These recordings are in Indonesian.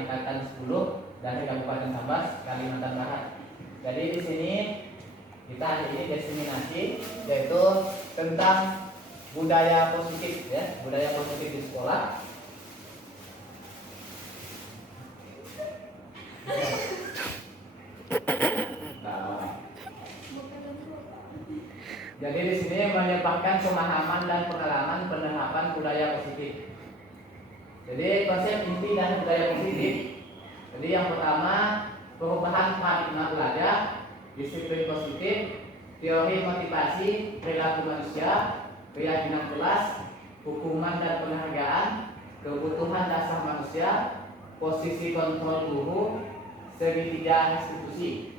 angkatan 10 dari Kabupaten Sambas, Kalimantan Barat. Jadi di sini kita hari ini diseminasi yaitu tentang budaya positif ya, budaya positif di sekolah. Jadi di sini menyebabkan pemahaman dan pengalaman penerapan budaya positif. Jadi konsep inti dari budaya positif. Jadi yang pertama perubahan paradigma belajar, disiplin positif, teori motivasi, perilaku manusia, keyakinan kelas, hukuman dan penghargaan, kebutuhan dasar manusia, posisi kontrol guru, segitiga institusi.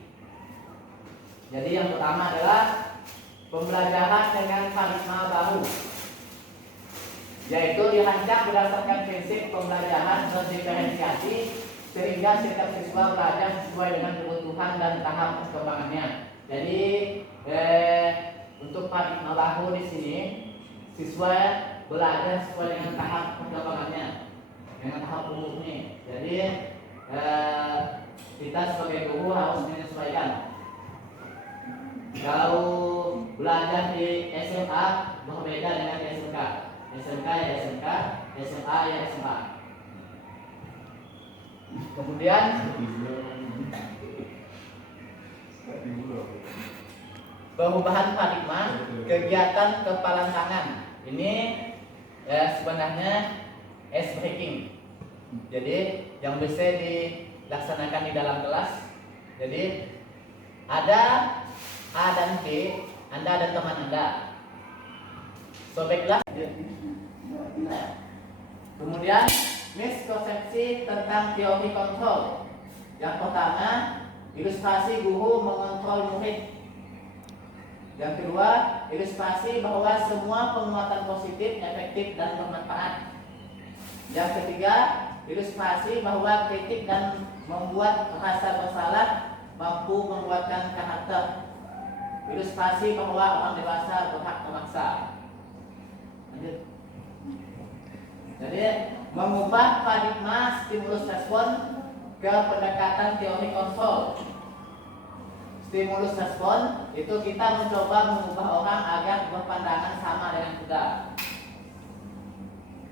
Jadi yang pertama adalah pembelajaran dengan paradigma baru, yaitu dirancang berdasarkan prinsip pembelajaran berdiferensiasi sehingga setiap siswa belajar sesuai dengan kebutuhan dan tahap perkembangannya. Jadi untuk paradigma baru di sini siswa belajar sesuai dengan tahap perkembangannya, dengan tahap umurnya. Jadi kita sebagai guru harus menyesuaikan. Kalau belajar di SMA berbeda dengan SMK. SMK ya SMK, SMA ya SMA. Kemudian perubahan paradigma, kegiatan kepalan tangan. Ini sebenarnya ice breaking. Jadi yang bisa dilaksanakan di dalam kelas. Jadi ada A dan B, Anda dan teman Anda. Sobeklah. Kemudian miskonsepsi tentang teori kontrol. Yang pertama, ilustrasi guru mengontrol murid. Yang kedua, ilustrasi bahwa semua penguatan positif efektif dan bermanfaat. Yang ketiga, ilustrasi bahwa kritik dan membuat rasa bersalah mampu menguatkan karakter. Ilustrasi bahwa orang dewasa berhak memaksa. Lanjut. Jadi mengubah paradigma stimulus respon ke pendekatan teori kontrol. Stimulus respon itu kita mencoba mengubah orang agar berpandangan sama dengan kita.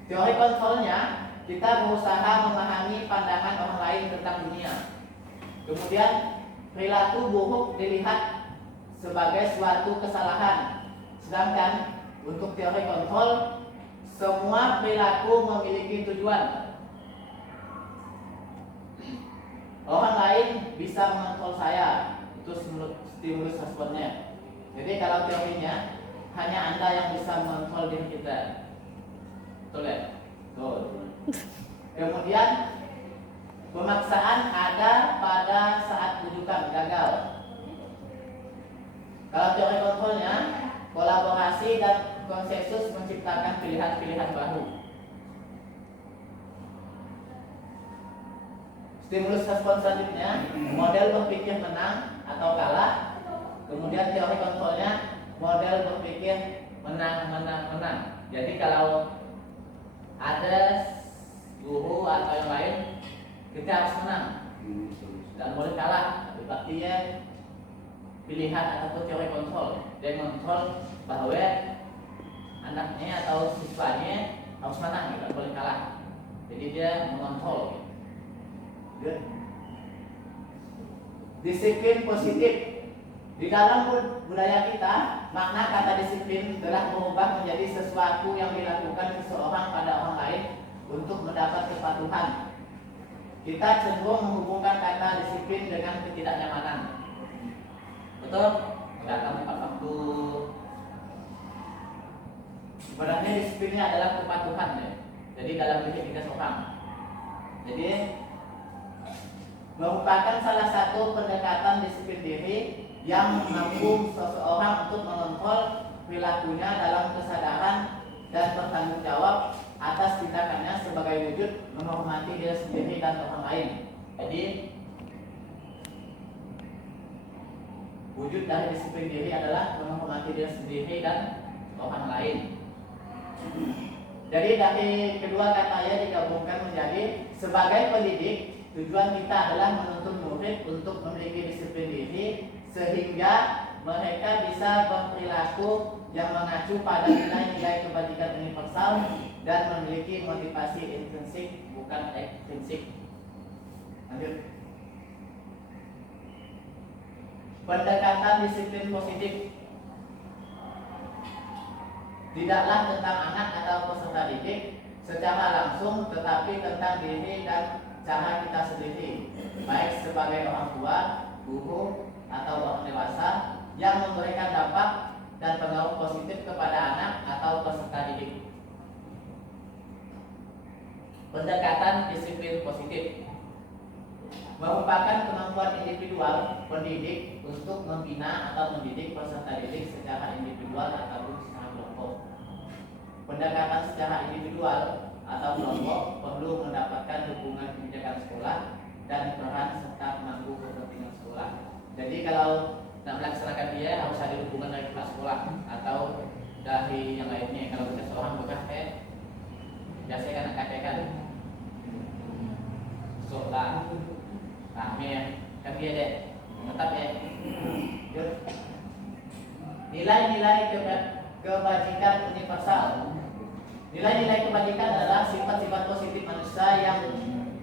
Teori kontrolnya kita berusaha memahami pandangan orang lain tentang dunia. Kemudian perilaku buruk dilihat sebagai suatu kesalahan. Sedangkan untuk teori kontrol, semua perilaku memiliki tujuan. Orang lain bisa mengontrol saya, itu stimulus responnya. Jadi kalau teorinya hanya Anda yang bisa mengontrol diri kita. Betul ya? Betul. Kemudian pemaksaan ada pada saat rujukan gagal. Kalau teori kontrolnya, kolaborasi dan konsensus menciptakan pilihan-pilihan baru. Stimulus respon selanjutnya, model berpikir menang atau kalah. Kemudian teori kontrolnya, model berpikir menang. Jadi kalau ada guru atau yang lain, kita harus menang dan boleh kalah. Berarti ya pilihan ataupun teori kontrol. Dia kontrol bahwa anaknya atau siswanya harus menang, tidak boleh kalah. Jadi dia mengontrol. Disiplin positif. Di dalam budaya kita, makna kata disiplin telah berubah menjadi sesuatu yang dilakukan seseorang pada orang lain untuk mendapat kepatuhan. Kita cenderung menghubungkan kata disiplin dengan ketidaknyamanan. Betul? Enggak, kamu tepat waktu. Sebenarnya disiplinnya adalah kepatuhan ya. Jadi dalam diri kita seorang. Jadi merupakan salah satu pendekatan disiplin diri yang mampu seseorang untuk mengontrol perilakunya dalam kesadaran dan bertanggung jawab atas tindakannya sebagai wujud menghormati diri sendiri dan orang lain. Jadi wujud dari disiplin diri adalah menghormati diri sendiri dan orang lain. Jadi dari kedua katanya digabungkan menjadi sebagai pendidik tujuan kita adalah menuntun murid untuk memiliki disiplin diri sehingga mereka bisa berperilaku yang mengacu pada nilai-nilai kebajikan universal dan memiliki motivasi intrinsik bukan ekstrinsik. Lanjut. Pendekatan disiplin positif tidaklah tentang anak atau peserta didik secara langsung, tetapi tentang diri dan cara kita sendiri, baik sebagai orang tua, guru, atau orang dewasa yang memberikan dampak dan pengaruh positif kepada anak atau peserta didik. Pendekatan disiplin positif merupakan kemampuan individual pendidik untuk membina atau mendidik peserta didik secara individual ataupun secara kelompok. Pendekatan secara individual atau kelompok perlu mendapatkan dukungan kebijakan sekolah dan peran serta pemangku kepentingan sekolah. Jadi kalau nak melaksanakan dia harus ada dukungan dari kepala sekolah atau dari yang lainnya. Kalau kita seorang bekas biasanya kan kakek kan sekolah kami kan dia deh tetap ya. Nilai-nilai kebajikan universal. Nilai-nilai kebajikan adalah sifat-sifat positif manusia yang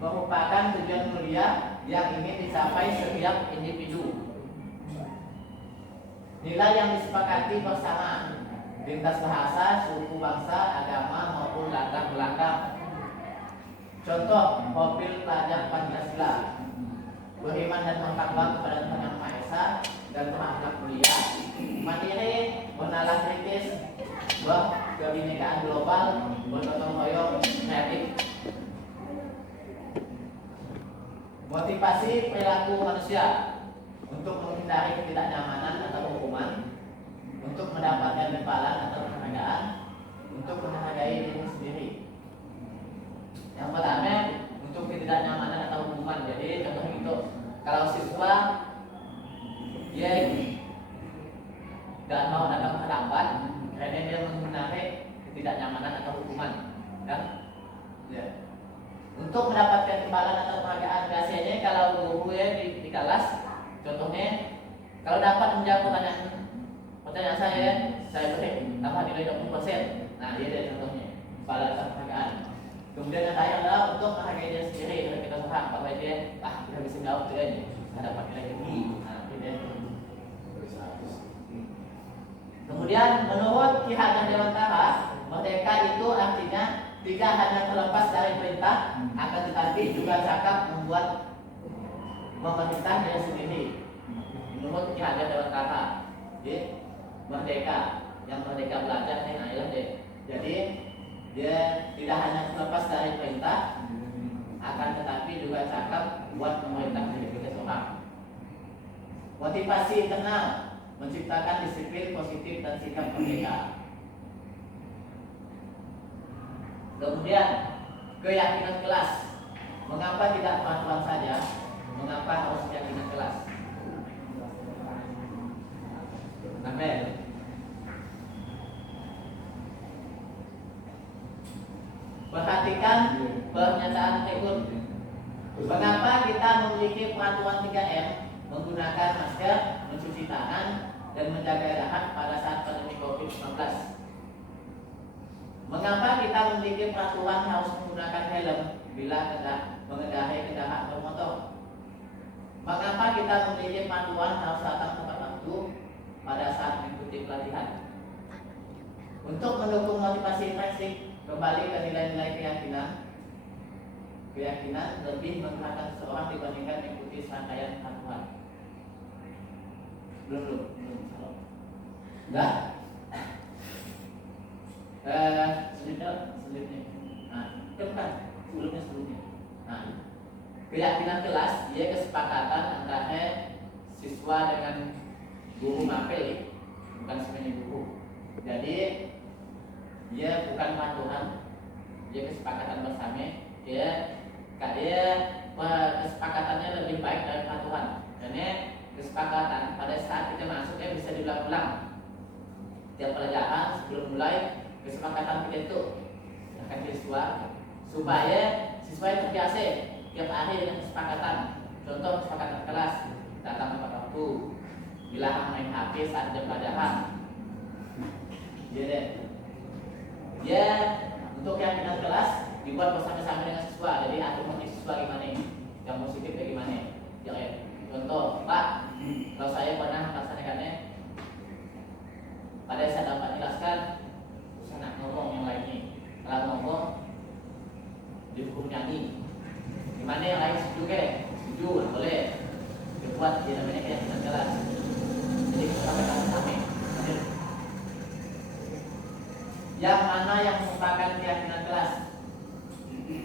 merupakan tujuan mulia yang ingin dicapai setiap individu. Nilai yang disepakati bersama lintas bahasa, suku, bangsa, agama maupun latar belakang. Contoh profil pelajar Pancasila: beriman dan bertakwa kepada Tuhan Yang Maha Esa dan berakhlak mulia, mandiri, menalar kritis, kebinekaan global, bergotong royong, kreatif. Motivasi perilaku manusia untuk menghindari ketidaknyamanan atau hukuman, untuk mendapatkan imbalan atau penghargaan, untuk menghargai diri sendiri. Yang pertama, untuk ketidaknyamanan atau hukuman. Jadi contohnya itu, kalau siswa dia tidak mau datang terlambat karena dia menghindari ketidaknyamanan atau hukuman, kan? Ya. Untuk mendapatkan imbalan atau penghargaan, biasanya kalau guru ya di kelas, contohnya kalau dapat menjawab pertanyaan saya beri tambah nilai 20%. Nah, dia ada contohnya imbalan atau penghargaan. Kemudian yang lain adalah untuk menghargai dia sendiri. Kalau kita paham bahwa dia kita bisa jawab dia ini, kita dapat nilai tinggi. Nah, dia. Kemudian menurut Ki Hajar Dewantara, merdeka itu artinya tidak hanya terlepas dari perintah, akan tetapi juga cakap membuat memerintah diri sendiri. Menurut Ki Hajar Dewantara, merdeka, yang merdeka belajar ini adalah dia. Jadi dia tidak hanya terlepas dari perintah, akan tetapi juga cakap buat memerintah diri kita seorang. Motivasi internal menciptakan disiplin positif dan sikap merdeka. Kemudian keyakinan kelas. Mengapa tidak peraturan saja? Mengapa harus keyakinan kelas? Amin. Perhatikan pernyataan berikut. Mengapa kita memiliki peraturan 3M? Menggunakan masker, mencuci tangan, dan menjaga jarak pada saat pandemi COVID-19. Mengapa kita memiliki peraturan harus menggunakan helm bila mengendarai kendaraan bermotor? Mengapa kita memiliki peraturan harus datang tepat waktu pada saat mengikuti pelatihan? Untuk mendukung motivasi intrinsik, kembali ke nilai-nilai keyakinan lebih menggerakkan seseorang dibandingkan mengikuti serangkaian peraturan. Belum. Enggak? Selanjutnya. Nah, depan sebelumnya. Nah, keyakinan kelas dia kesepakatan antara siswa dengan guru mapel, bukan sebenarnya guru. Jadi dia bukan peraturan, dia kesepakatan bersama. Dia kesepakatannya lebih baik dari peraturan. Karena kesepakatan pada saat kita masuk bisa diulang-ulang. Tiap pelajaran sebelum mulai kesepakatan kita itu akan siswa supaya siswa yang terbiasa tiap hari dengan kesepakatan. Contoh kesepakatan kelas, datang tepat waktu, dilarang main HP saat jam pelajaran. Ya deh. Ya, untuk keyakinan kelas dibuat bersama-sama dengan siswa. Jadi atur motif siswa gimana? Yang positif kayak gimana? Ya, contoh, Pak, kalau saya pernah melaksanakannya, pada saat dapat jelaskan, saya nak ngomong yang lainnya. Kalau ngomong, dihukum nyanyi. Gimana yang lain setuju ke? Setuju, boleh. Dibuat dia namanya keyakinan kelas. Jadi kita sama-sama. Yang mana yang merupakan keyakinan kelas?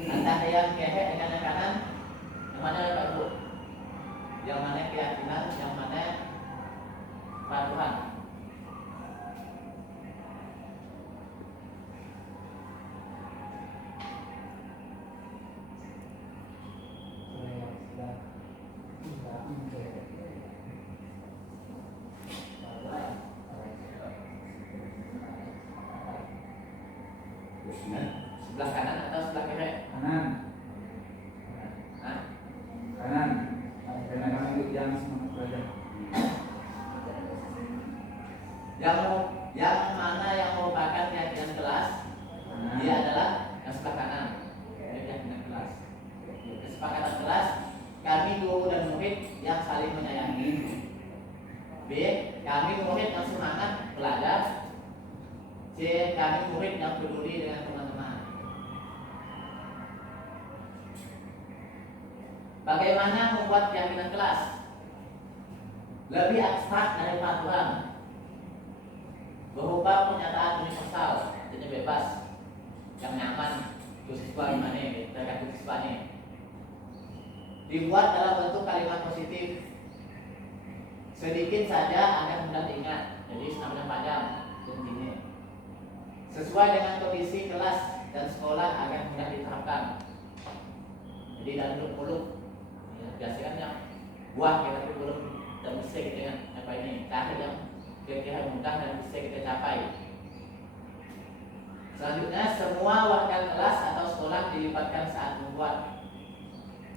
Antara yang kehek dengan yang kanan, yang mana ya Pak Ibu? Yang mana keyakinan, yang mana patuhan? Sebelah kanan atau sebelah kiri? Kanan. Hah? Kanan. Karena kami yang semangat belajar. Yang mana yang merupakan keyakinan kelas? Dia adalah yang sebelah kanan. Keyakinan kelas. Kesepakatan kelas, kami guru dan murid yang saling menyayangi. B. Kami murid yang semangat belajar. C. Kami murid yang peduli dengan teman-teman. Bagaimana membuat keyakinan kelas? Lebih abstrak dari peraturan, berupa pernyataan universal, jadi bebas, yang nyaman untuk siswa gimana, tergantung siswanya. Dibuat dalam bentuk kalimat positif, sedikit saja akan mudah diingat, jadi selama panjang intinya. Sesuai dengan kondisi kelas dan sekolah akan mudah diterapkan. Jadi dalam mulut-mulut, ya, biasanya yang buah kita tapi belum dan bisa kita dengan apa ini, cara yang kira-kira mudah dan bisa kita capai. Selanjutnya, semua warga kelas atau sekolah dilibatkan saat membuat.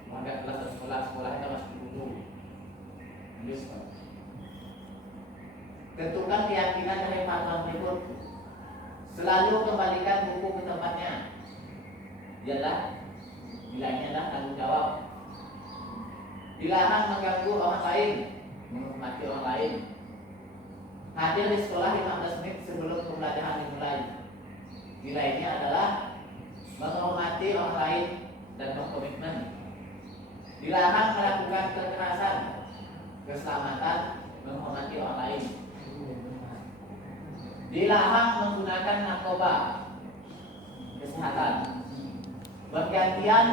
Warga kelas atau sekolah itu masuk buku. Tentukan keyakinan dari patuhan berikut. Selalu kembalikan buku ke tempatnya. Ialah nilainya adalah tanggung jawab. Dilarang mengganggu orang lain, menghormati orang lain. Hadir di sekolah 15 menit sebelum pembelajaran dimulai. Nilainya adalah menghormati orang lain dan berkomitmen. Dilarang melakukan kekerasan, keselamatan, menghormati orang lain. Dilarang menggunakan narkoba, kesehatan, bergantian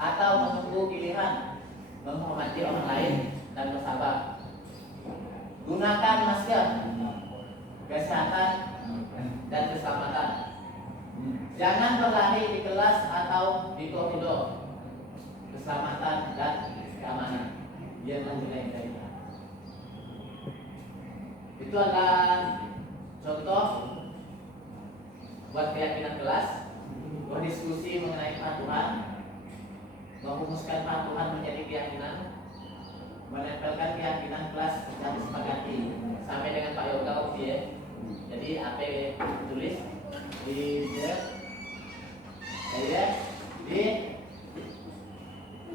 atau menunggu giliran, menghormati orang lain dan bersabar. Gunakan masker, kesehatan dan keselamatan. Jangan berlari di kelas atau di koridor, keselamatan dan keamanan. Dia menilai dari itu adalah contoh buat keyakinan kelas, berdiskusi mengenai peraturan, merumuskan peraturan menjadi keyakinan, menempelkan keyakinan kelas dan disepakati sampai dengan Pak Yoga Oki ya. Jadi apa tulis di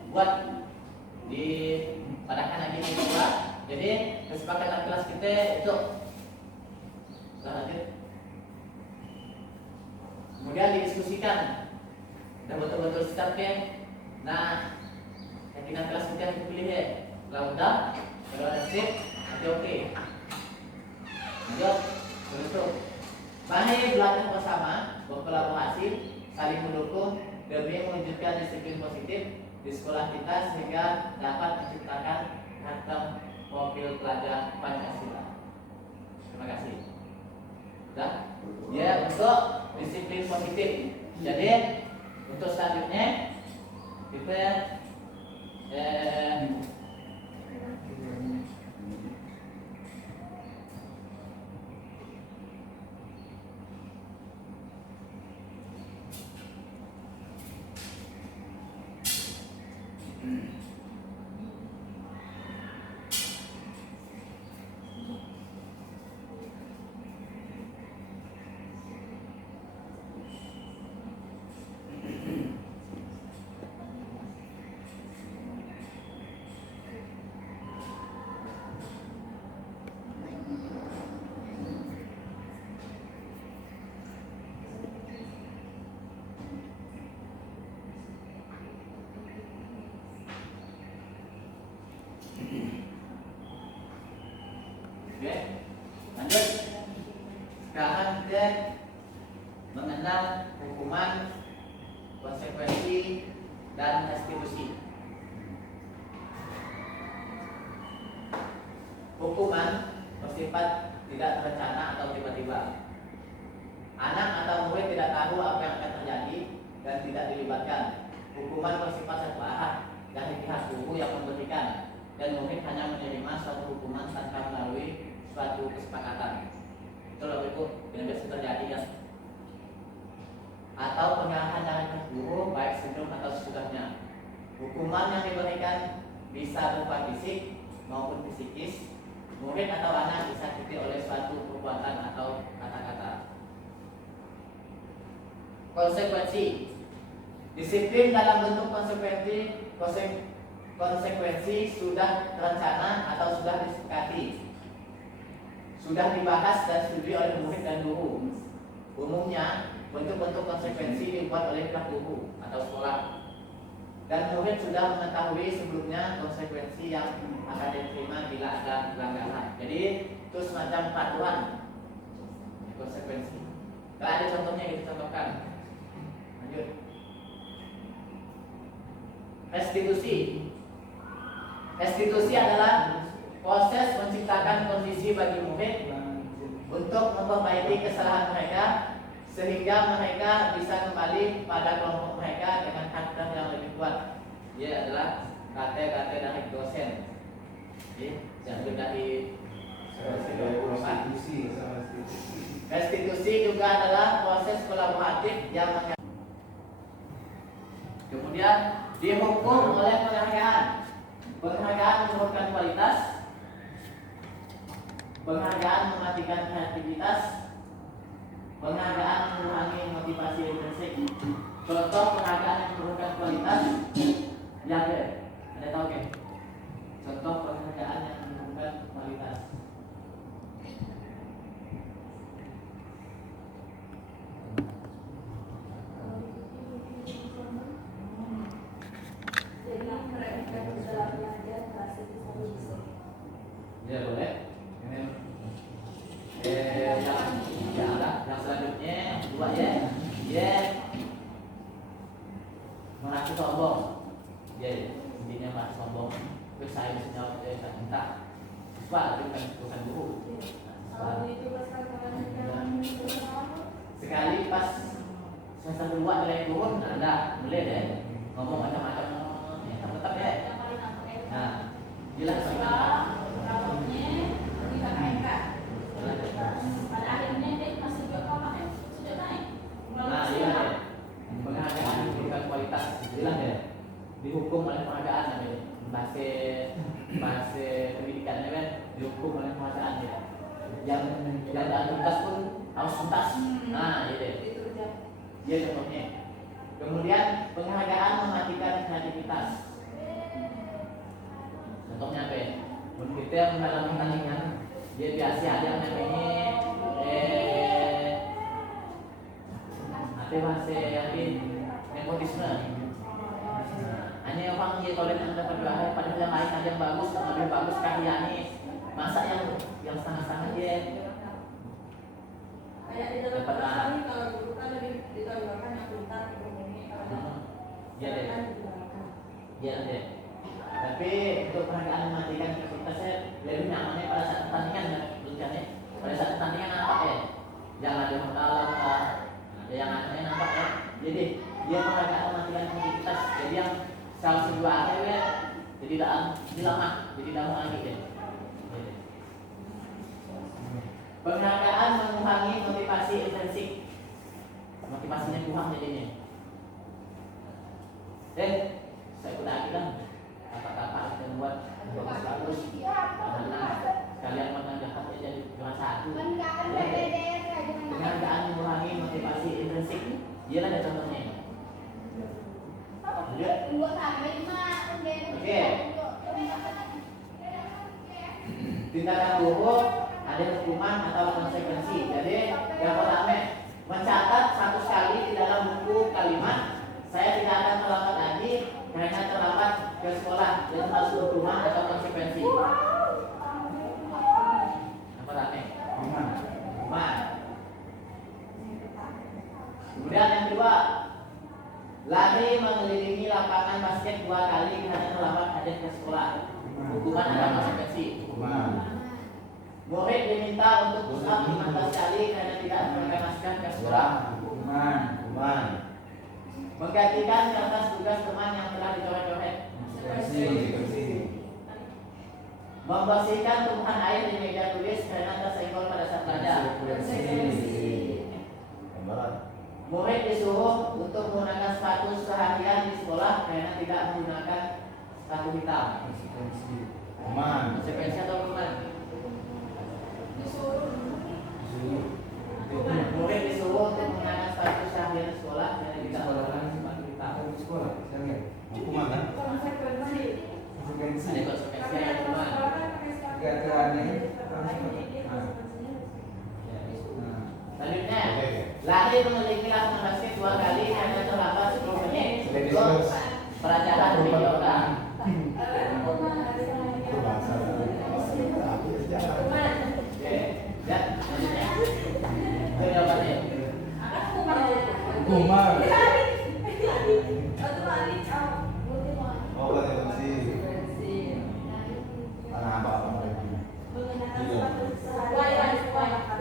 buat di padakan lagi nih Pak. Jadi kesepakatan kelas kita itu lanjut. Kemudian didiskusikan dan betul-betul siap ya. Nah, keyakinan kelas kita yang dipilih ya. Kalau udah, kalau ada sip, nanti oke. Lanjut, terus. Mari belajar bersama, berkolaborasi, saling mendukung demi mewujudkan disiplin positif di sekolah kita sehingga dapat menciptakan karakter profil pelajar Pancasila. Terima kasih. Sudah? Ya, untuk disiplin positif. Jadi untuk selanjutnya kita Oke, lanjut. Sekarang kita mengenal hukuman, konsekuensi, dan restitusi. Hukuman bersifat tidak terencana atau tiba-tiba. Anak atau murid tidak tahu apa yang akan terjadi dan tidak dilibatkan. Hukuman bersifat serba dari pihak guru yang memberikan, dan murid hanya menerima suatu hukuman tanpa melalui suatu kesepakatan. Itu loh Ibu, yang biasa terjadi ya. Atau pengarahan dari pihak guru baik sebelum atau sesudahnya. Hukuman yang diberikan bisa berupa fisik maupun psikis. Murid atau anak disakiti oleh suatu perbuatan atau kata-kata. Konsekuensi. Disiplin dalam bentuk konsekuensi sudah terencana atau sudah disepakati, sudah dibahas dan disetujui oleh murid dan guru. Umumnya bentuk-bentuk konsekuensi dibuat oleh pihak guru atau sekolah, dan murid sudah mengetahui sebelumnya konsekuensi yang akan diterima bila ada pelanggaran. Jadi itu semacam peraturan konsekuensi. Kalau ada contohnya kita contohkan. Lanjut. Restitusi. Restitusi adalah proses menciptakan kondisi bagi murid untuk memperbaiki kesalahan mereka sehingga mereka bisa kembali pada kelompok mereka dengan karakter yang lebih kuat. Dia adalah kata-kata dari dosen. Diambil dari restitusi juga adalah proses kolaboratif yang kemudian dihukum oleh penghargaan. Penghargaan menurunkan kualitas, penghargaan mematikan kreativitas, penghargaan mengurangi motivasi intrinsik. Contoh penghargaan yang menurunkan kualitas, ya ada tahu kan? Contoh penghargaan yang menurunkan kualitas. Ya boleh. Yang selanjutnya dua ya. Merasa sombong. Ya, intinya merasa sombong. Terus saya bisa jawab saya minta. Siswa itu bukan guru. Sekali pas semester 2 nilai turun, ada boleh deh ngomong macam-macam. Tetap ya. Nah, jelas rapotnya tidak naik. Pada akhirnya dia masih sudah naik. Nah, iya deh. Penghargaan menunjukkan kualitas, jelas ya. Dihukum oleh penghargaan namanya. Bahasa pendidikannya kan dihukum oleh penghargaan ya. Yang dalam tuntas pun harus tuntas. Nah, iya deh. Iya contohnya. Kemudian penghargaan mematikan kreativitas. Contohnya apa ya? Kita dalam pertandingan dia biasa ada yang namanya apa bahasa nepotisme. Hanya orang dia kalau dia dapat juara padahal yang lain ada yang bagus, lebih bagus karyanya. Masa yang setengah-setengah dia Kayak di dalam pasal ini kalau dulu kan lebih ditolakkan yang pintar ekonomi kalau iya deh. Iya deh. Tapi untuk penghargaan mematikan kreativitasnya lebih nyamannya pada saat pertandingan kan, tulisannya. Pada saat pertandingan nampak ya, yang ada dalam ada yang anehnya nampak ya. Jadi dia penghargaan mematikan kreativitas. Jadi yang salah satu ya, jadi lama, jadi lama lagi ya. Penghargaan mengurangi motivasi intrinsik. Motivasinya kurang jadinya. Saya udah bilang Oke. Tindakan buruk ada hukuman atau konsekuensi. Jadi yang pertama, mencatat 100 kali di dalam buku kalimat saya tidak akan terlambat lagi karena terlambat ke sekolah. Itu masuk hukuman atau konsekuensi. Yang pertama, hukuman. Kemudian yang kedua, lari mengelilingi lapangan basket 2 kali karena terlambat hadir ke sekolah. Hukuman atau konsekuensi. Murid diminta untuk push up 15 kali karena tidak mengemaskan ke sekolah. Hukuman. Menggantikan kertas tugas teman yang telah dicoret-coret. Membersihkan tumpahan air di meja tulis karena tersenggol pada saat belajar. Murid disuruh untuk menggunakan sepatu seharian di sekolah karena tidak menggunakan sepatu hitam. Konsekuensi atau hukuman? Murid disuruh untuk menggunakan sepatu seharian di sekolah karena tidak menggunakan sepatu hitam. Hukuman kan? Ada konsekuensi yang hukuman. Selanjutnya, lari memiliki lapangan basket 2 kali hanya terlambat 10 menit untuk pelajaran videoka. Oke, ya, selanjutnya itu jawabannya. Hukuman.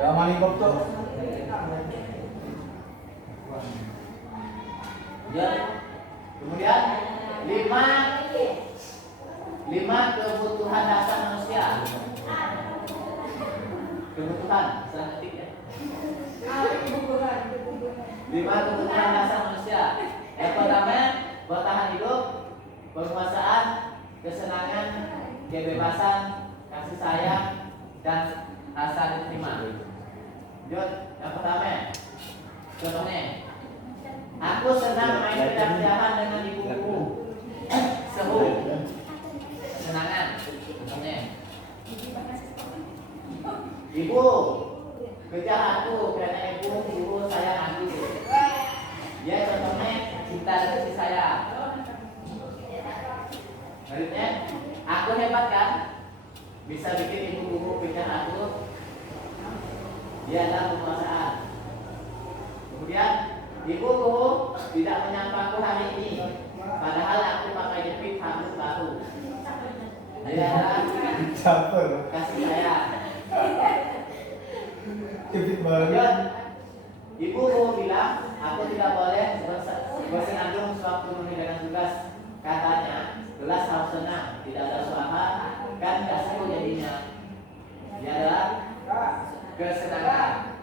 Ya malingkop tuh. Ya. Kemudian 5 kebutuhan dasar manusia. Kebutuhan, salah ketik ya. 5 kebutuhan dasar manusia. Yang pertama, bertahan hidup, penguasaan, kesenangan, kebebasan, kasih sayang, dan rasa diterima. Lanjut, yang pertama, contohnya, aku senang main pedah-pedahan dengan ibuku. Seru, kesenangan. Contohnya, ibu kejar aku karena ibu suruh sayang aku. Ya, contohnya cinta dan kasih sayang. Selanjutnya, aku hebat kan? Bisa bikin ibu-ibu kejar aku. Dia adalah penguasaan. Kemudian, ibuku tidak menyampaku hari ini, padahal aku pakai jepit rambut baru. Dia adalah kasih sayang. Kemudian, ibuku bilang aku tidak boleh bersenandung sewaktu mengerjakan tugas. Katanya, kelas harus tenang, tidak ada suara, kan kasihku jadinya. Dia adalah kesenangan.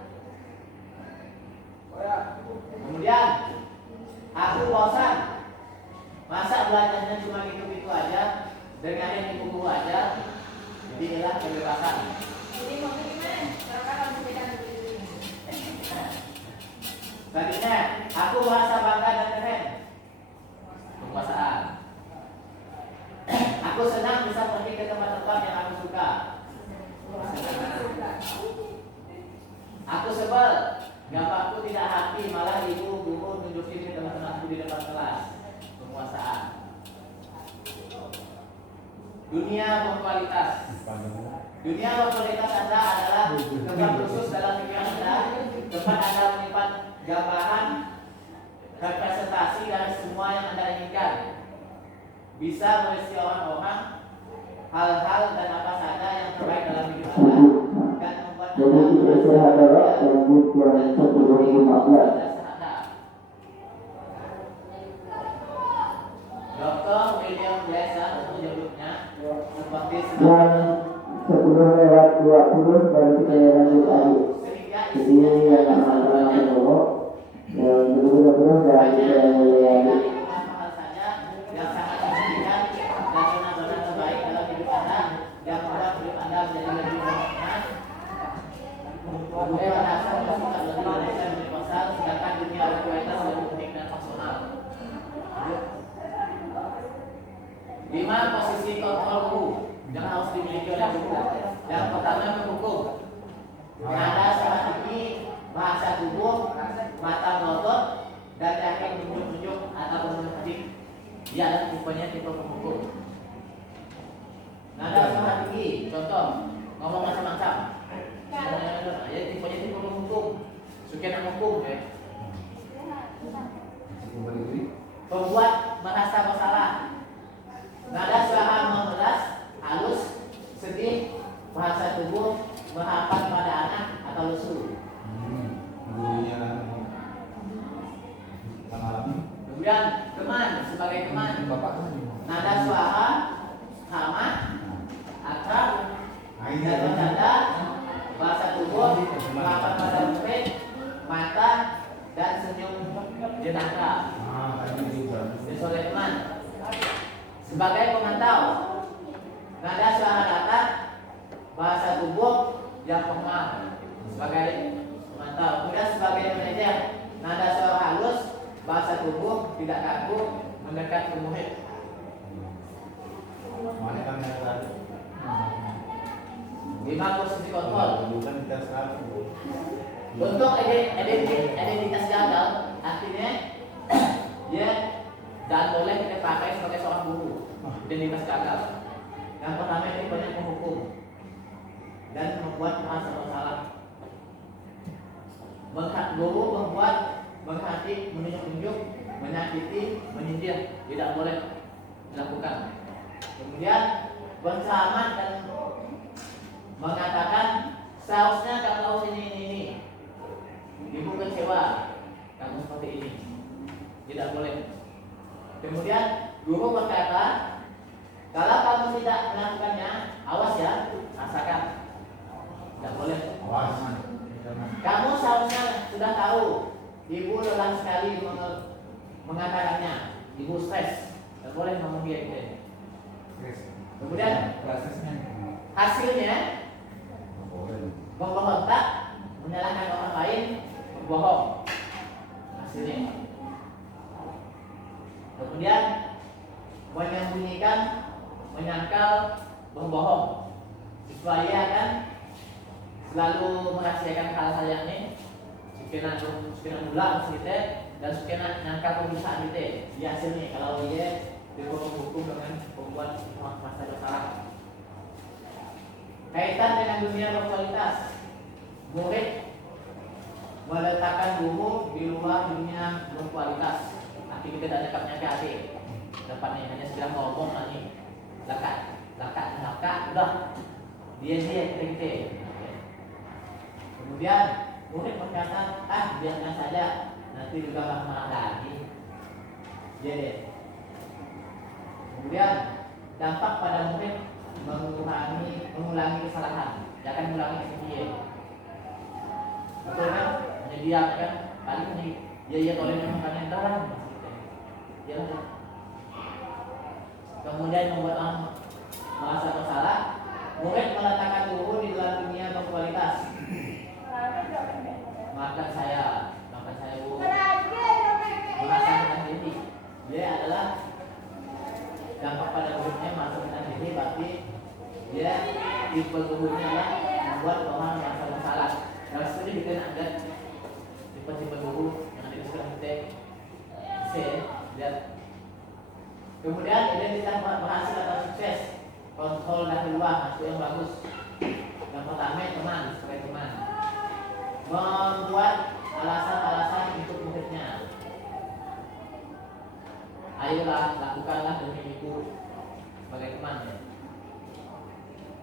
Kemudian, aku bosan. Masa belajarnya cuma gitu-gitu aja, dengarin ibu aja. Jadi inilah kebebasan. Selanjutnya, aku merasa bangga dan keren. Penguasaan. Aku senang bisa pergi ke tempat-tempat yang aku suka. Aku sebel, gambarku tidak happy, malah ibu guru nunjukin ke teman-temanku di depan kelas. Penguasaan. Dunia berkualitas. Dunia berkualitas Anda adalah tempat khusus dalam pikiran Anda, tempat Anda menyimpan gambaran representasi dari semua yang Anda inginkan. Bisa berisi orang-orang, hal-hal dan apa saja yang terbaik dalam hidup Anda dan membuat Anda merasa Dr. William Blaser menyebutnya seperti Jam 10:20 baru kita lanjut lagi. Jadi yang anak-anak dulu yang betul-betul dan yang mulia. 5 posisi kontrol guru yang harus dimiliki oleh guru. Yang pertama menghukum. Nada suara tinggi, bahasa tubuh, mata melotot, dan teknik menunjuk-nunjuk atau menunjuk. Dia ada tipenya tipe pemukul. Nada suara tinggi, contoh ngomong macam-macam. Ya tipenya tipe pemukul. Suka nak hukum ya. Pembuat merasa bersalah. Nada suara memelas, halus, sedih, bahasa tubuh, merapat pada anak atau lesu. Kemudian teman sebagai teman. Nada suara sama, akrab, dan bercanda, bahasa tubuh, merapat pada murid, mata, dan senyum jenaka. Oleh teman. Sebagai pemantau, nada suara datar, bahasa tubuh yang pengal. Sebagai pemantau. Kemudian sebagai manajer, nada suara halus, bahasa tubuh tidak kaku, mendekat ke murid. Lima posisi kontrol. Untuk identitas gagal, artinya dia dan boleh kita pakai sebagai seorang guru. Identitas gagal. Yang pertama ini banyak menghukum dan membuat merasa bersalah. Guru membuat, menghati, menunjuk-nunjuk, menyakiti, menyindir, tidak boleh dilakukan. Kemudian bersama dan mengatakan seharusnya kalau ini. Ibu kecewa kamu seperti ini, tidak boleh. Kemudian guru berkata, kalau kamu tidak melakukannya, awas ya, rasakan. Tidak boleh. Awas. Kamu seharusnya sudah tahu, ibu lelah sekali mengatakannya, ibu stres, tidak boleh ngomong dia gitu. Kemudian hasilnya memberontak, menyalahkan orang lain, berbohong. Hasilnya. Kemudian menyembunyikan, menyangkal, berbohong. Supaya kan selalu merahasiakan hal-hal yang ini. Sekena gula kita dan sekena nyangkal perusahaan kita. Di hasilnya kalau dia dihukum dengan pembuat masa bersalah. Kaitan dengan dunia berkualitas, murid meletakkan guru di luar dunia berkualitas. Nanti kita tidak nyakap-nyakap hati. Depannya hanya sedang ngomong lagi. Lakat, udah. Dia kita. Kemudian murid berkata, biarkan saja, nanti juga marah lagi. Jadi, kemudian dampak pada murid mengulangi kesalahan, jangan mengulangi kesalahan. Betul kan? Hanya diam kan? Paling ini dia tolong memakan darah. Kemudian membuat orang merasa bersalah. Murid meletakkan guru di dalam dunia berkualitas. Maafkan saya bu. Merasakan diri. Dia adalah dampak pada muridnya merasakan diri, berarti dia tipe gurunya adalah membuat orang merasa bersalah. Dan setuju kita ada tipe-tipe guru yang ada di sekolah kita. Lihat. Kemudian identitas berhasil atau sukses, kontrol dari luar, itu yang bagus. Yang pertama teman, sebagai teman, membuat alasan-alasan untuk muridnya. Ayolah, lakukanlah demi ibu sebagai temannya.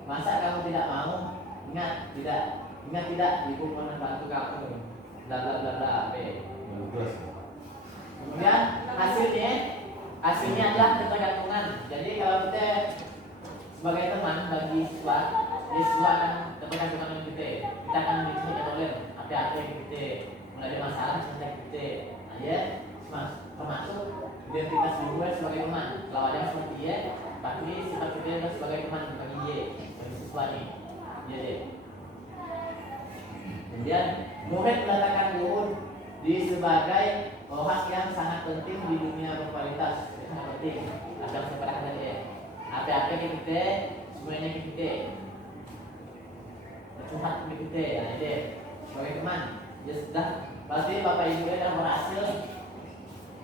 Masa kamu tidak mau? Ingat tidak, ibu pernah bantu kamu. Bla bla bla bla. Kemudian hasilnya adalah ketergantungan. Jadi kalau kita sebagai teman bagi siswa akan ketergantungan dengan kita. Kita akan ditolerir apa yang kita mulai dari masalah sampai kita. Ya, termasuk identitas guru sebagai teman. Kalau ada yang seperti dia, pasti sifat kita sebagai teman bagi dia, bagi siswa ini. Ya. Kemudian murid meletakkan guru di sebagai orang yang sangat penting di dunia berkualitas. Sangat penting agar sepada dia. apa-apa kita semuanya kita curhat kita ya ide sebagai teman ya sudah pasti bapak ibu sudah berhasil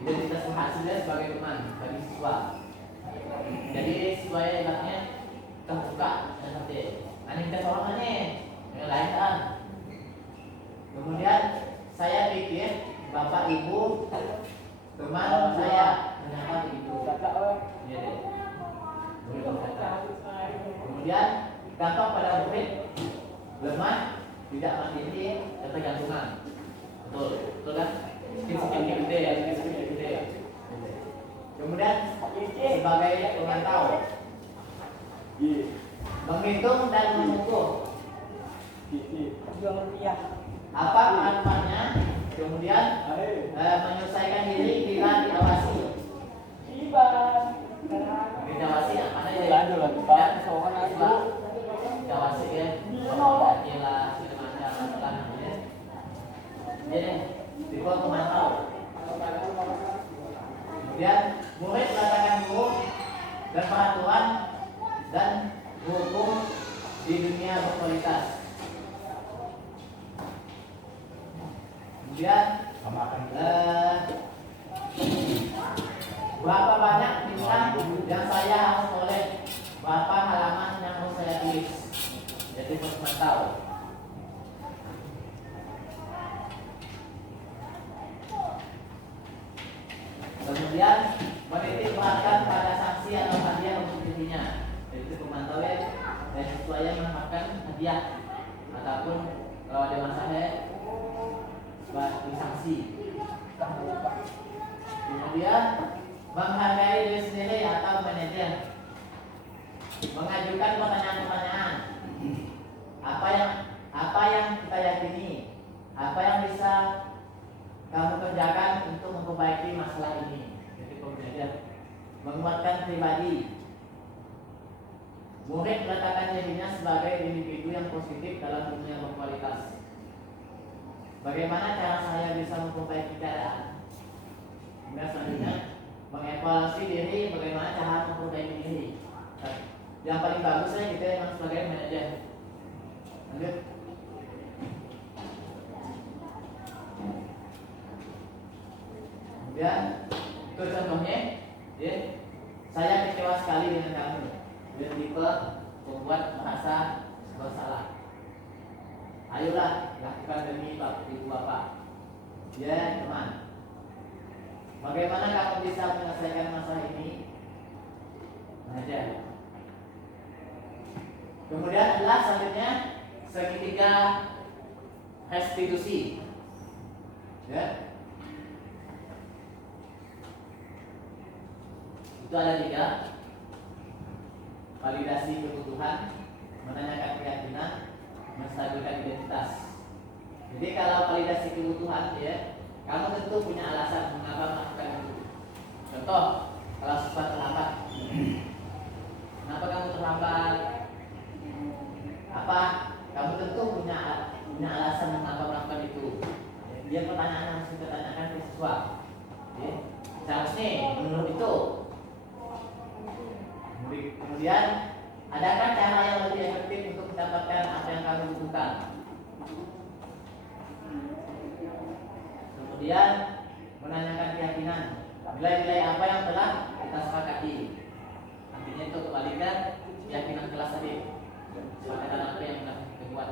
identitas hasilnya sebagai teman bagi siswa. Jadi siswanya ibaratnya terbuka dan nanti aneh kita seorang aneh yang lain kan. Kemudian saya pikir bapak ibu teman saya ternyata begitu. Iya deh. Murid berkata. Kemudian dampak pada murid lemah, tidak mandiri, ketergantungan. Betul, betul kan? Sedikit gede ya, sedikit gede. Kemudian sebagai pemantau, menghitung dan mengukur apa manfaatnya, kemudian menyelesaikan diri bila diawasi. Diawasi apa namanya? Diawasi ya. Ialah semacam masalah namanya. Jadi dibuat pemantau. Kemudian murid melaksanakan guru dan peraturan dan hukum di dunia berkualitas. Kemudian berapa banyak bintang yang saya harus oleh, berapa halaman yang harus saya tulis. Jadi pemantau. Kemudian menitik beratkan pada sanksi atau hadiah untuk dirinya. Jadi pemantau ya, dan siswanya mendapatkan hadiah ataupun kalau ada masalah buat sanksi. Kemudian menghargai diri sendiri atau manajer, mengajukan pertanyaan-pertanyaan. Apa yang kita yakini, apa yang bisa kamu kerjakan untuk memperbaiki masalah ini. Jadi pembelajar menguatkan pribadi. Murid meletakkan dirinya sebagai individu yang positif dalam dunia berkualitas. Bagaimana cara saya bisa memperbaiki keadaan? Kemudian selanjutnya mengevaluasi diri, bagaimana cara memperbaiki diri. Yang paling bagusnya kita memang sebagai manajer. Lanjut. Kemudian itu contohnya, ya, saya kecewa sekali dengan kamu. Dan tipe membuat merasa bersalah. Ayolah lakukan demi ibu bapak. Ya teman, bagaimana kamu bisa menyelesaikan masalah ini? Manajer. Kemudian adalah selanjutnya segitiga restitusi. Ya. Itu ada 3. Validasi kebutuhan, menanyakan keyakinan, menstabilkan identitas. Jadi kalau validasi kebutuhan ya, kamu tentu punya alasan mengapa melakukan itu. Contoh, kalau siswa terlambat, kenapa kamu terlambat? Apa? Kamu tentu punya alasan mengapa melakukan itu. Dia pertanyaan yang harus kita tanyakan ke siswa. Ya. Seharusnya menurut itu. Kemudian, adakah cara yang lebih efektif untuk mendapatkan apa yang kamu butuhkan? Kemudian, menanyakan keyakinan, nilai-nilai apa yang telah kita sepakati. Artinya itu kembalikan keyakinan kelas tadi. Kesepakatan apa yang telah kita buat.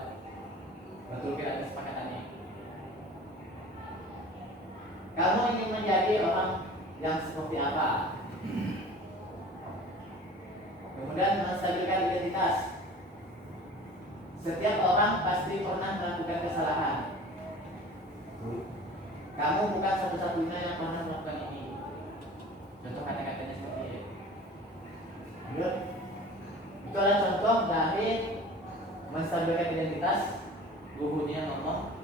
Betul kira kesepakatannya. Kamu ingin menjadi orang yang seperti apa? Kemudian menstabilkan identitas. Setiap orang pasti pernah melakukan kesalahan. Kamu bukan satu-satunya yang pernah melakukan ini. Contoh kata-katanya seperti ini. Itu adalah contoh dari menstabilkan identitas. Gurunya ngomong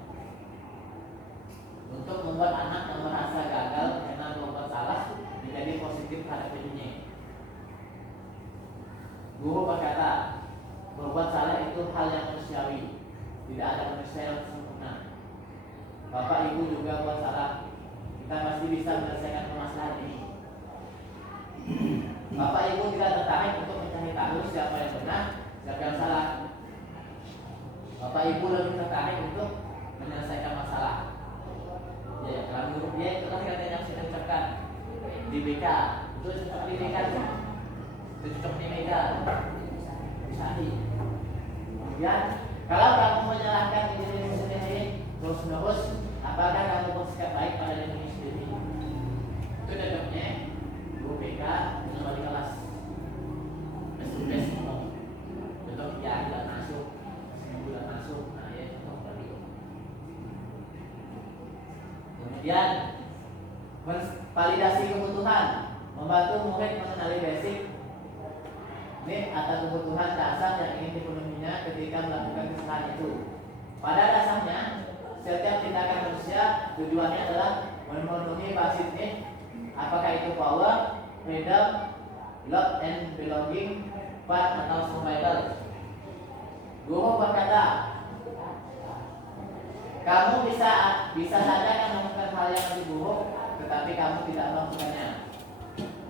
untuk membuat anak yang merasa gagal karena membuat salah menjadi positif terhadap dirinya. Guru berkata, berbuat salah itu hal yang manusiawi. Tidak ada manusia yang sempurna. Bapak ibu juga buat salah. Kita pasti bisa menyelesaikan permasalahan ini. Bapak ibu tidak tertarik untuk mencari siapa yang benar, siapa yang salah. Bapak Ibu lebih tertarik untuk menyelesaikan masalah. Ya, kalau menurut dia itu kan katanya yang saya ucapkan di BK, itu cocok di BK, itu cocok di BK. Sadi. Kemudian, kalau kamu menyalahkan dirimu sendiri terus-menerus, apakah kamu bersikap baik pada dirimu sendiri? Itu cocoknya guru BK dengan wali kelas. Bes ngomong, contoh ya bulan masuk, bulan masuk, nah ya contoh tadi. Kemudian validasi kebutuhan, membantu murid mengenali basic ini atau kebutuhan dasar yang ingin dipenuhinya ketika melakukan kesalahan itu. Pada dasarnya, setiap tindakan manusia tujuannya adalah memenuhi basic need, apakah itu power, freedom, love and belonging, fun atau survival. Guru berkata, kamu bisa saja akan melakukan hal yang lebih buruk, tetapi kamu tidak melakukannya.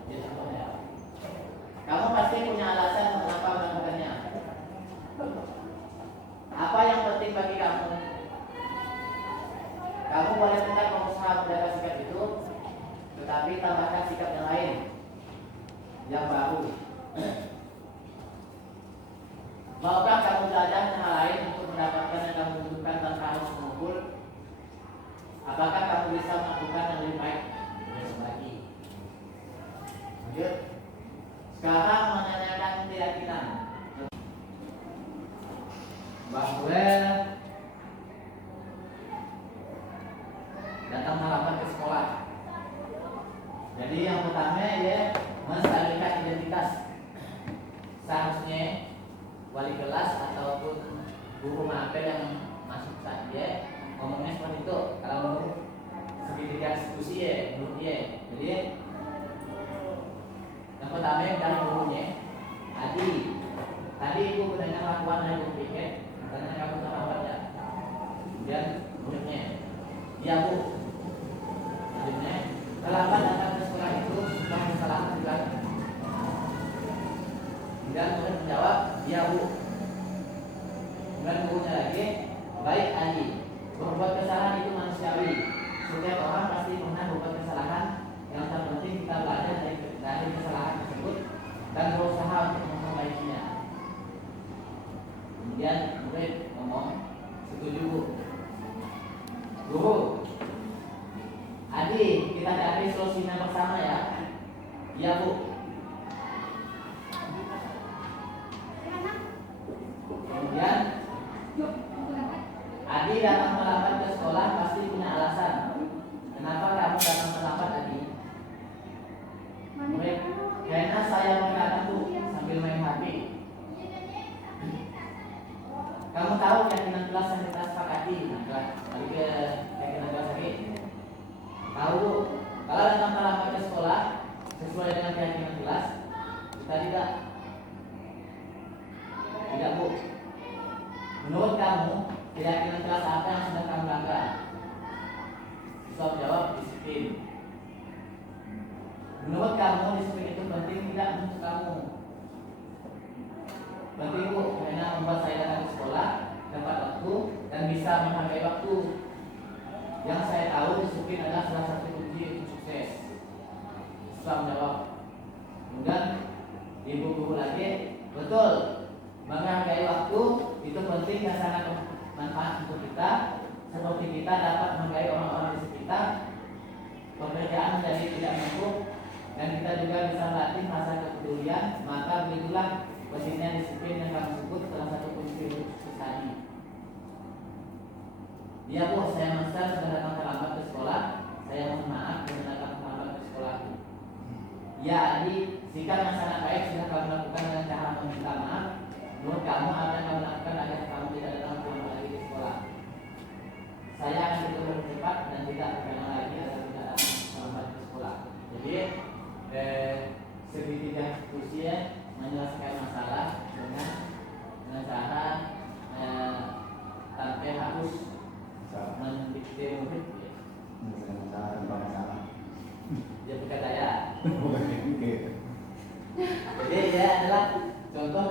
Ya, contohnya, kamu pasti punya alasan mengapa melakukannya. Apa yang penting bagi kamu? Kamu boleh tetap berusaha menjaga sikap itu, tetapi tambahkan sikap yang lain, yang baru. Maukah kamu belajar hal lain untuk mendapatkan yang kamu butuhkan tanpa harus mengumpul? Apakah kamu bisa melakukan yang lebih baik besok lagi? Lanjut. Sekarang menanyakan keyakinan. Bahwa datang halaman ke sekolah. Jadi yang pertama ya menstabilkan identitas. Seharusnya wali kelas ataupun guru mapel yang masuk saja ngomongnya seperti itu. Kalau menurut segitiga diskusi ya, menurut dia. Jadi yang pertama dari gurunya, tadi ibu mendengar lakukan dari guru piket, katanya kamu terlambat ya. Kemudian muridnya, iya bu. Selanjutnya, terlambat datang ke sekolah itu sudah kesalahan lagi. Kemudian murid menjawab, iya bu. Kemudian gurunya lagi, baik Adi, berbuat kesalahan itu manusiawi. Setiap orang pasti pernah berbuat kesalahan. Yang terpenting kita belajar dari kesalahan tersebut dan berusaha untuk memperbaikinya. Kemudian murid ngomong, setuju bu. Guru, Adi, kita cari solusinya bersama ya. Iya bu. Kemudian Adi datang terlambat ke sekolah pasti punya alasan. Kenapa kamu datang terlambat Adi? Murid, karena saya berkata tuh sambil main HP. Kamu tahu keyakinan kelas yang kita sepakati? Tadi ke keyakinan kelas lagi. Tahu, kalau datang terlambat ke sekolah sesuai dengan keyakinan kelas, kita tidak bu. Menurut kamu, keyakinan kelas apa yang sudah kamu langgar? Siswa menjawab, disiplin. Menurut kamu, disiplin itu penting tidak untuk kamu? Penting bu, karena membuat saya datang ke sekolah, dapat waktu, dan bisa menghargai waktu. Yang saya tahu, disiplin adalah salah satu kunci untuk sukses. Siswa menjawab. Kemudian, ibu guru lagi, betul. Menghargai waktu itu penting dan sangat bermanfaat untuk kita. Seperti kita dapat menghargai orang-orang di sekitar, pekerjaan menjadi tidak menumpuk, dan kita juga bisa melatih rasa kepedulian. Maka begitulah pentingnya disiplin yang kami sebut salah satu kunci untuk sukses tadi. Iya bu, saya Master sudah datang terlambat ke sekolah. Saya mohon maaf sudah datang terlambat ke sekolah. Ya Adi, sikap yang sangat baik sudah kami lakukan dengan cara meminta maaf. Menurut kamu apa yang kamu lakukan agar kamu tidak datang terlambat lagi di sekolah? Saya akan bertemu cepat dan tidak berenang lagi agar tidak datang terlambat ke sekolah. Jadi segitiga diskusi menyelesaikan masalah dengan cara tanpa harus mendikte murid. Dia berkata ya. Jadi ya adalah contoh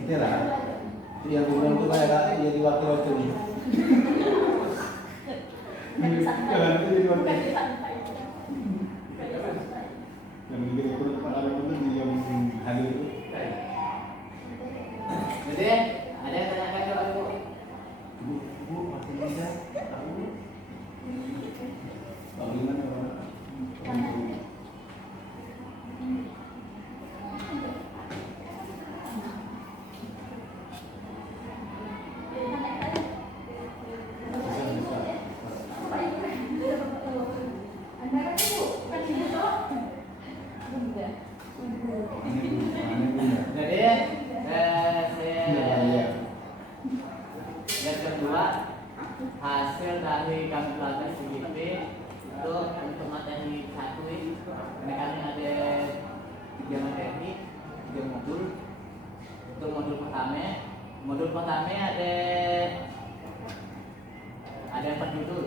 Kita lah. Yang bilang itu kayak jadi wakil-wakil. Bukan disantai. Jangan itu jadi Bukan wakil. disantai. Yang bikin itu pengalaman itu yang hadir itu. Jadi ada yang tanyakan ke Ibu? Bu, masih bisa? Tahu? Bagaimana orang? Jadi yang kedua, hasil dari kami belajar CGP itu untuk materi 1 ini kami ada 3 materi, 3 modul. Untuk modul pertama ada 4 judul.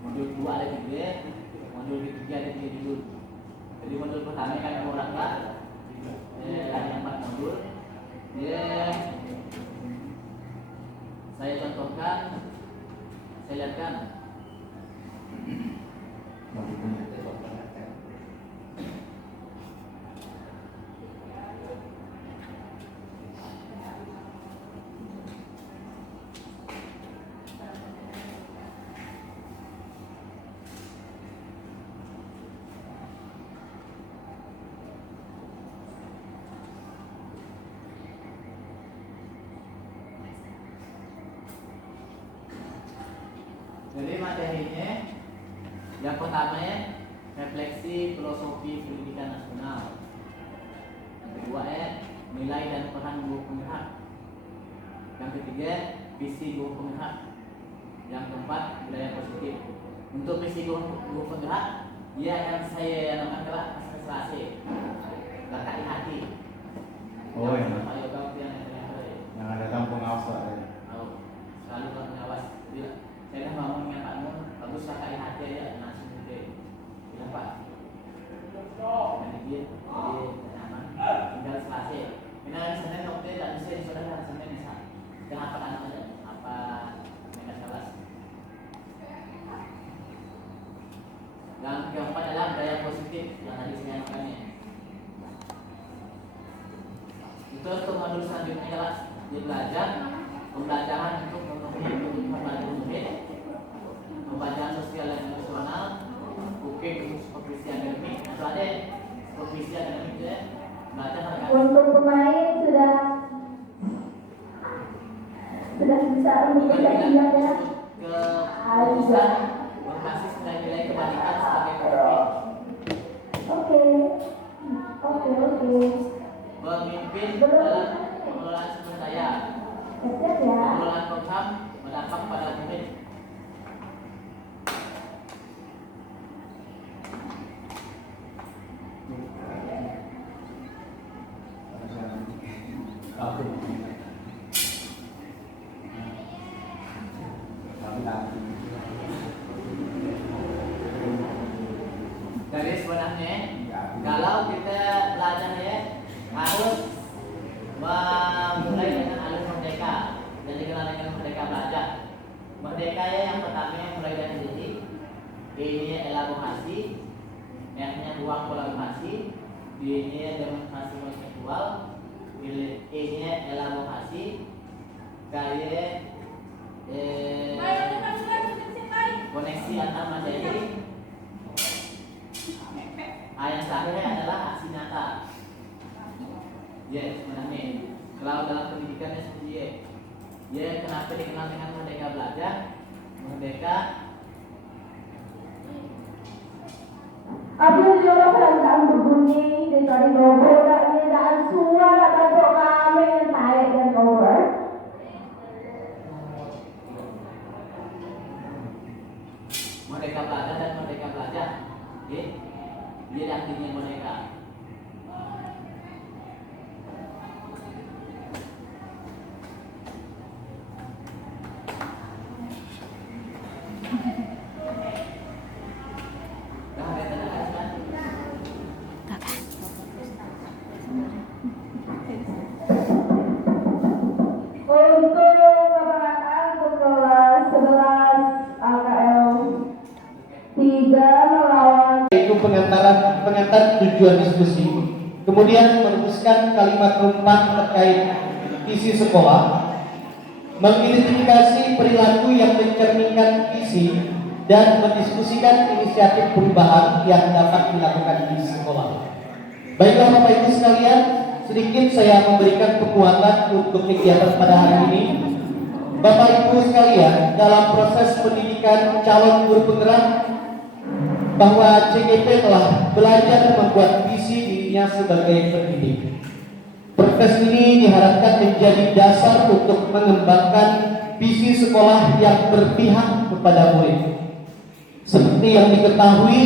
Modul 2 ada 3, modul ketiga ada 3 judul. Jadi modul pertama kami mau rangka ada 4 modul. Saya contohkan, saya lihatkan. Jadi materinya yang pertama ya refleksi filosofi pendidikan nasional. Yang kedua ya nilai dan peran guru penggerak. Yang ketiga visi guru penggerak. Yang keempat budaya positif. Untuk visi guru penggerak dia akan saya namakan konsentrasi letak di hati. Oh ya. Pak Yoga Yang ada kampung awas Pak. selalu pengawas. Saya dah mau mengingat Pak bagus letak di hati aja langsung gitu. Bilang Pak. Jadi nyaman. Tinggal selesai. Kita Senin waktu tak bisa di saudara Senin bisa. Kenapa anak aja? Apa mereka kelas? Yang keempat adalah budaya positif yang tadi saya nyatakannya. Itu untuk modul selanjutnya adalah belajar pembelajaran untuk memenuhi kebutuhan murid, pembelajaran sosial dan emosional, supervisi akademik, atau ada supervisi akademik ya. Belajar akan Untuk pemain sudah bisa memberikan ibadah. keputusan berbasis nilai kebalikan sebagai pemimpin. Oke. Memimpin dalam pengelolaan sumber daya, Siap ya. pengelolaan program berdampak pada murid. Jadi sebenarnya kalau kita belajarnya harus memulai dengan alur merdeka. Jadi kenal dengan merdeka belajar. Merdeka ya yang pertama yang mulai dari titik. E-nya elaborasi, F-nya ruang kolaborasi, D-nya demonstrasi konseptual, E-nya elaborasi, K-nya koneksi antar materi. Yang terakhir adalah aksi nyata. Ya, sebenarnya kalau dalam pendidikannya seperti ya kenapa dikenal dengan merdeka belajar? Merdeka Apabila orang perasaan berbunyi dari nomor dan suara bentuk kami yang baik dan nomor. merdeka belajar dan merdeka belajar. Ya, dia artinya merdeka. tujuan diskusi, kemudian merumuskan kalimat penumpang terkait isi sekolah, mengidentifikasi perilaku yang mencerminkan isi, dan mendiskusikan inisiatif perubahan yang dapat dilakukan di sekolah. Baiklah Bapak Ibu sekalian, sedikit saya memberikan penguatan untuk kegiatan pada hari ini. Bapak Ibu sekalian, dalam proses pendidikan calon guru penggerak, bahwa CGP telah belajar membuat visi dirinya sebagai pendidik. Proses ini diharapkan menjadi dasar untuk mengembangkan visi sekolah yang berpihak kepada murid. Seperti yang diketahui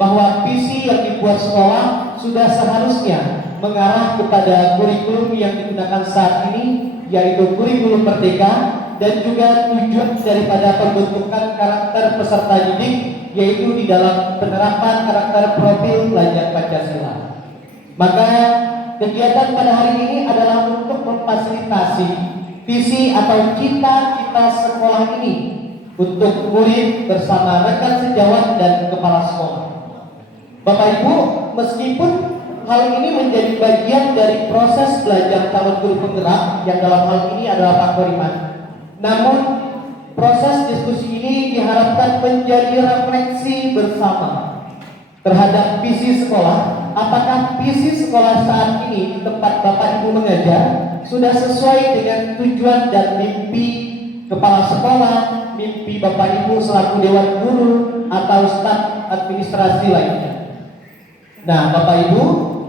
bahwa visi yang dibuat sekolah sudah seharusnya mengarah kepada kurikulum yang digunakan saat ini, yaitu kurikulum merdeka, dan juga tujuan daripada pembentukan karakter peserta didik, yaitu di dalam penerapan karakter profil pelajar Pancasila. Maka kegiatan pada hari ini adalah untuk memfasilitasi visi atau cita-cita sekolah ini untuk murid bersama rekan sejawat dan kepala sekolah. Bapak Ibu, meskipun hal ini menjadi bagian dari proses belajar calon guru penggerak yang dalam hal ini adalah Pak Koriman, namun proses diskusi ini diharapkan menjadi refleksi bersama terhadap visi sekolah. Apakah visi sekolah saat ini di tempat Bapak Ibu mengajar sudah sesuai dengan tujuan dan mimpi kepala sekolah, mimpi Bapak Ibu selaku dewan guru atau staf administrasi lainnya? Nah Bapak Ibu,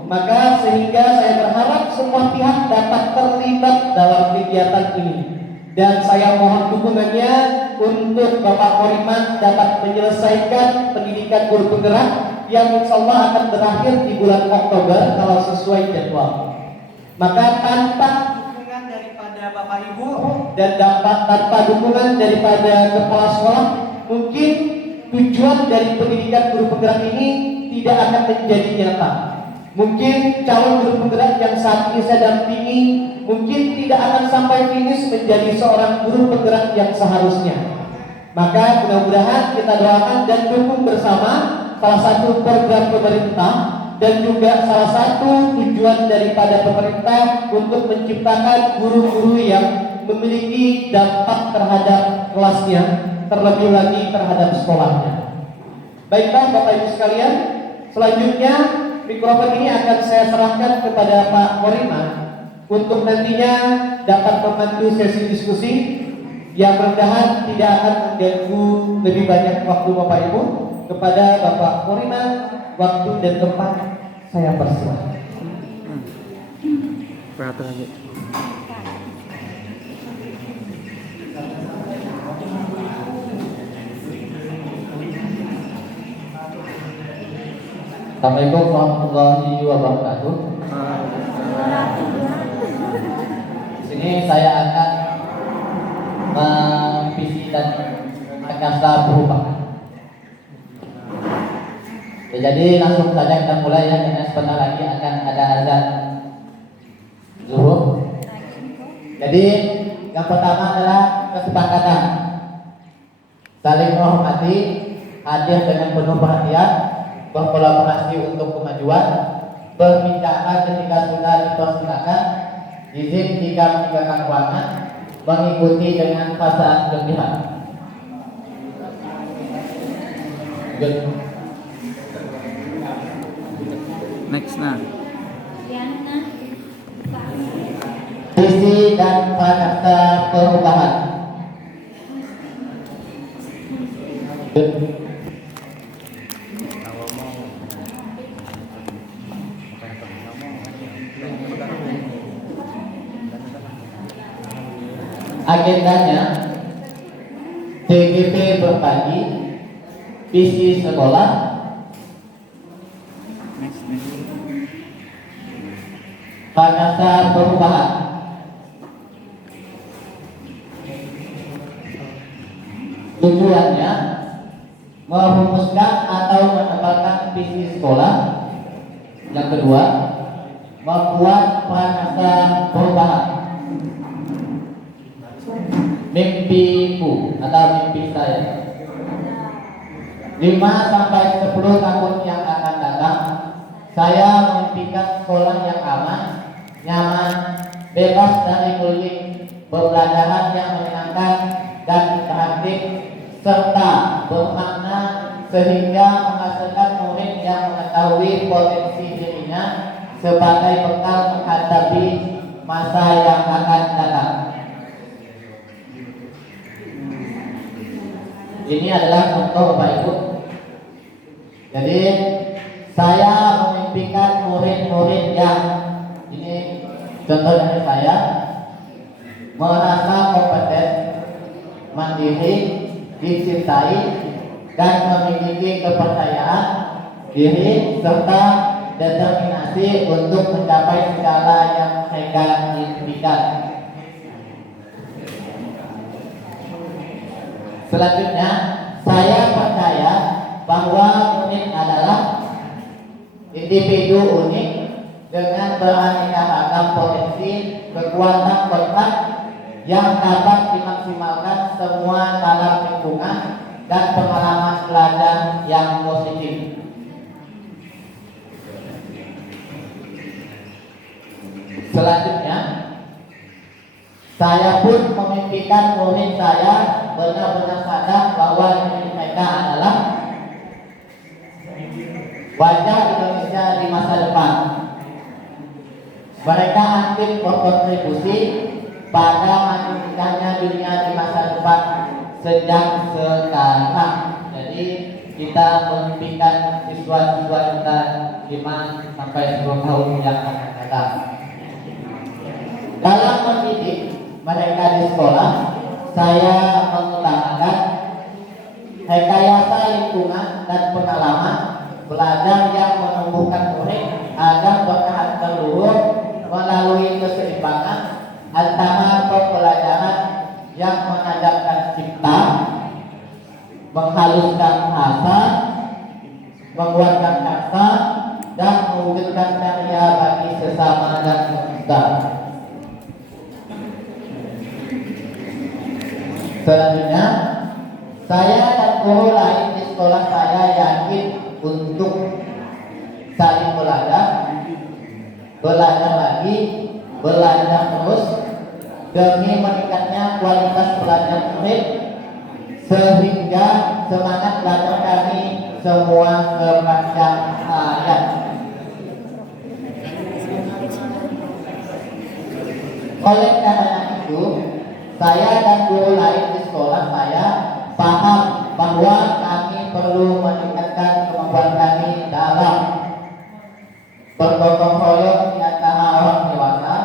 maka sehingga saya berharap semua pihak dapat terlibat dalam kegiatan ini, dan saya mohon dukungannya untuk Bapak Koriman dapat menyelesaikan pendidikan guru penggerak yang insya Allah akan berakhir di bulan Oktober kalau sesuai jadwal. Maka tanpa dukungan daripada Bapak Ibu dan tanpa dukungan daripada kepala sekolah, mungkin tujuan dari pendidikan guru penggerak ini tidak akan menjadi nyata. Mungkin calon guru penggerak yang saat ini saya dampingi mungkin tidak akan sampai finish menjadi seorang guru penggerak yang seharusnya. Maka mudah-mudahan kita doakan dan dukung bersama salah satu program pemerintah dan juga salah satu tujuan daripada pemerintah untuk menciptakan guru-guru yang memiliki dampak terhadap kelasnya, terlebih lagi terhadap sekolahnya. Baiklah Bapak Ibu sekalian, selanjutnya mikrofon ini akan saya serahkan kepada Pak Koriman untuk nantinya dapat memandu sesi diskusi yang mudah-mudahan tidak akan mengganggu lebih banyak waktu Bapak Ibu. Kepada Bapak Koriman, waktu dan tempat saya persilahkan. Assalamualaikum warahmatullahi wabarakatuh. Sini saya akan memvisi dan akasa perubahan. Ya, jadi langsung saja kita mulai ya, karena sebentar lagi akan ada azan zuhur. Jadi yang pertama adalah kesepakatan saling menghormati, hadir dengan penuh perhatian, berkolaborasi untuk kemajuan, berbicara ketika sudah dipersilakan, izin jika meninggalkan ruangan, mengikuti dengan perasaan berpihak. Next nah. Visi dan prakasa perubahan. Agendanya CGP berbagi visi sekolah, prakasa perubahan. Tujuannya merumuskan atau menetapkan visi sekolah. Yang kedua, membuat prakasa perubahan. Mimpiku atau mimpi saya 5 sampai 10 tahun yang akan datang, saya memimpikan sekolah yang aman, nyaman, bebas dari bullying, pembelajaran yang menyenangkan dan interaktif, serta bermakna sehingga menghasilkan murid yang mengetahui potensi dirinya sebagai bekal menghadapi masa yang akan datang. Ini adalah contoh Bapak Ibu. Jadi saya memimpikan murid-murid yang ini contoh dari saya merasa kompeten, mandiri, dicintai, dan memiliki kepercayaan diri serta determinasi untuk mencapai segala yang mereka impikan. Selanjutnya, saya percaya bahwa murid adalah individu unik dengan beraneka ragam potensi, kekuatan kontak yang dapat dimaksimalkan semua dalam lingkungan dan pengalaman belajar yang positif. Selanjutnya, saya pun memimpikan murid saya benar-benar sadar bahwa mereka adalah wajah Indonesia di masa depan. Mereka aktif berkontribusi pada majunya dunia di masa depan sejak sekarang. Jadi kita memimpikan siswa-siswa kita 5 sampai 10 tahun yang akan datang. Dalam mendidik mereka di sekolah, saya mengutamakan rekayasa lingkungan dan pengalaman belajar yang menumbuhkan murid agar bertahan terluhur melalui keseimbangan antara pembelajaran yang mengajarkan cipta, menghaluskan bahasa, menguatkan kata, dan mewujudkan karya bagi sesama dan semesta. Selanjutnya, saya dan guru lain di sekolah saya yakin untuk saling belajar lagi, belajar terus demi meningkatnya kualitas belajar murid sehingga semangat belajar kami semua sepanjang hayat. Oleh karena itu, saya dan guru lain di sekolah saya paham bahwa kami perlu meningkatkan kemampuan kami dalam bergotong royong di antara orang dewasa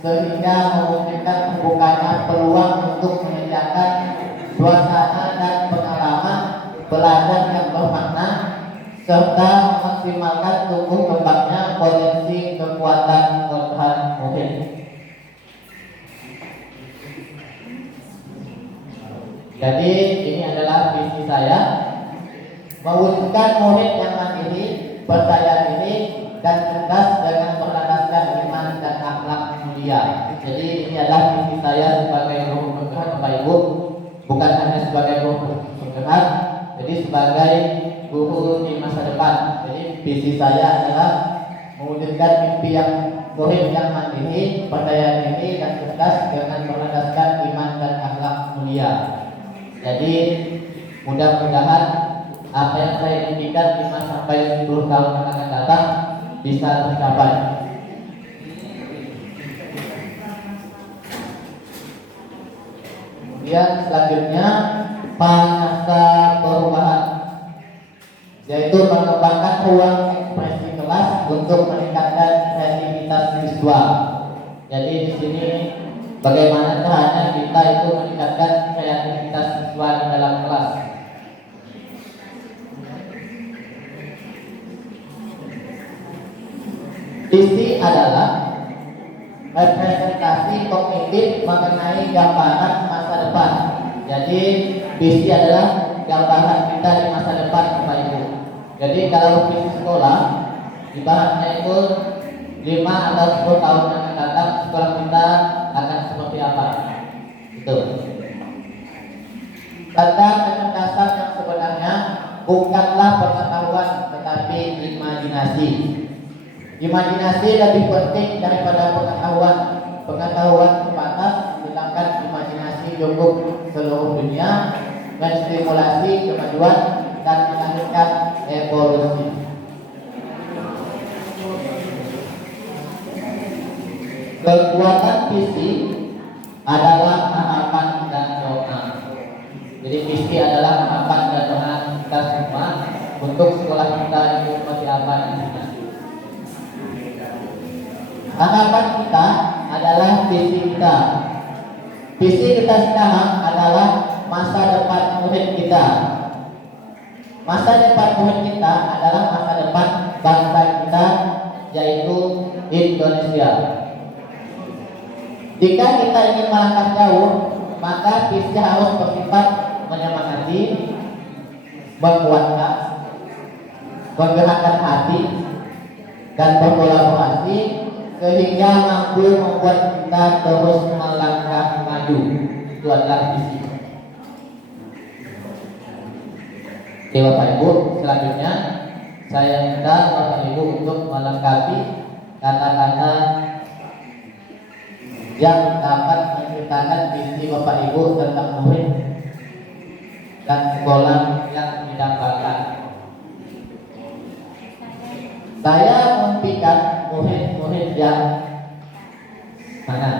sehingga memungkinkan terbukanya peluang untuk menyediakan suasana dan pengalaman belajar yang bermakna serta memaksimalkan tumbuh kembangnya potensi kekuatan Tuhan murid. Jadi ini adalah visi saya, mewujudkan murid yang mandiri, percaya diri, dan cerdas dengan berlandaskan iman dan akhlak mulia. Jadi ini adalah visi saya sebagai guru penggerak Bapak Ibu, bukan hanya sebagai guru penggerak, jadi sebagai guru di masa depan. Jadi visi saya adalah mewujudkan mimpi yang murid yang mandiri, percaya diri, dan cerdas dengan berlandaskan iman dan akhlak mulia. Jadi mudah-mudahan apa yang saya impikan 5 sampai 10 tahun yang akan datang bisa tercapai. Kemudian selanjutnya panasa perubahan, yaitu mengembangkan ruang ekspresi kelas untuk meningkatkan kreativitas siswa. Jadi di sini bagaimana caranya kita itu meningkatkan kreativitas siswa di dalam kelas. Visi adalah representasi kognitif mengenai gambaran masa depan. Jadi visi adalah gambaran kita di masa depan Bapak Ibu. Jadi kalau visi sekolah ibaratnya itu 5 atau 10 tahun yang akan datang sekolah kita akan seperti apa? Itu. Tentang kecerdasan yang sebenarnya bukanlah pengetahuan tetapi imajinasi. Imajinasi lebih penting daripada pengetahuan. Pengetahuan terbatas, sedangkan imajinasi cukup seluruh dunia, menstimulasi kemajuan dan melahirkan evolusi. Kekuatan visi adalah harapan dan doa. Jadi visi adalah harapan dan doa kita semua untuk sekolah kita itu seperti apa nantinya. Harapan kita adalah visi kita. Visi kita sekarang adalah masa depan murid kita. Masa depan murid kita adalah masa depan bangsa kita, yaitu Indonesia. Jika kita ingin melangkah jauh, maka visi harus bersifat menyemangati, menguatkan, menggerakkan hati, dan berkolaborasi sehingga mampu membuat kita terus melangkah maju. Itu adalah visi. Oke Bapak Ibu, selanjutnya saya minta Bapak Ibu untuk melengkapi kata-kata yang dapat menceritakan visi Bapak Ibu tentang murid dan sekolah yang didambakan. Saya memimpikan murid-murid yang mana?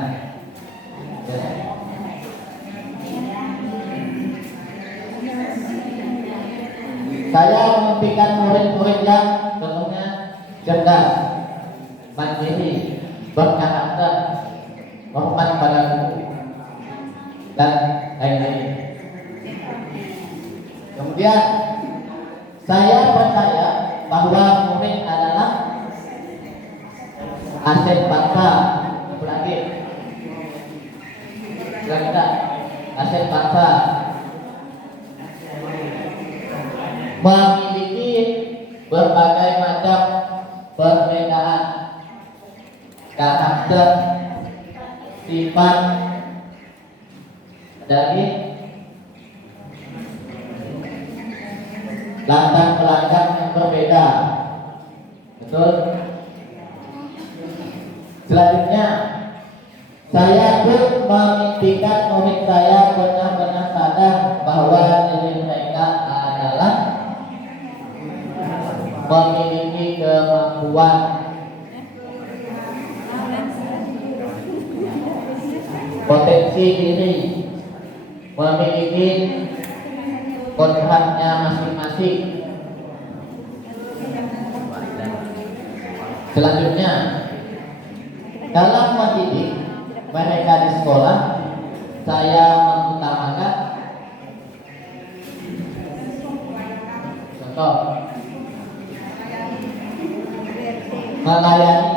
Saya memimpikan murid-murid yang tentunya cerdas, mandiri, berkarakter, hormat pada guru, dan lain-lain. Kemudian saya percaya bahwa murid adalah aset bangsa. Apalagi kita aset bangsa, memiliki berbagai macam perbedaan karakter, sifat, dari latar belakang yang berbeda. Betul? Selanjutnya, saya pun memimpikan murid saya benar-benar sadar bahwa diri mereka adalah memiliki kemampuan potensi diri, memiliki kodratnya masing-masing. Selanjutnya, dalam mendidik mereka di sekolah, saya mengutamakan contoh melayani,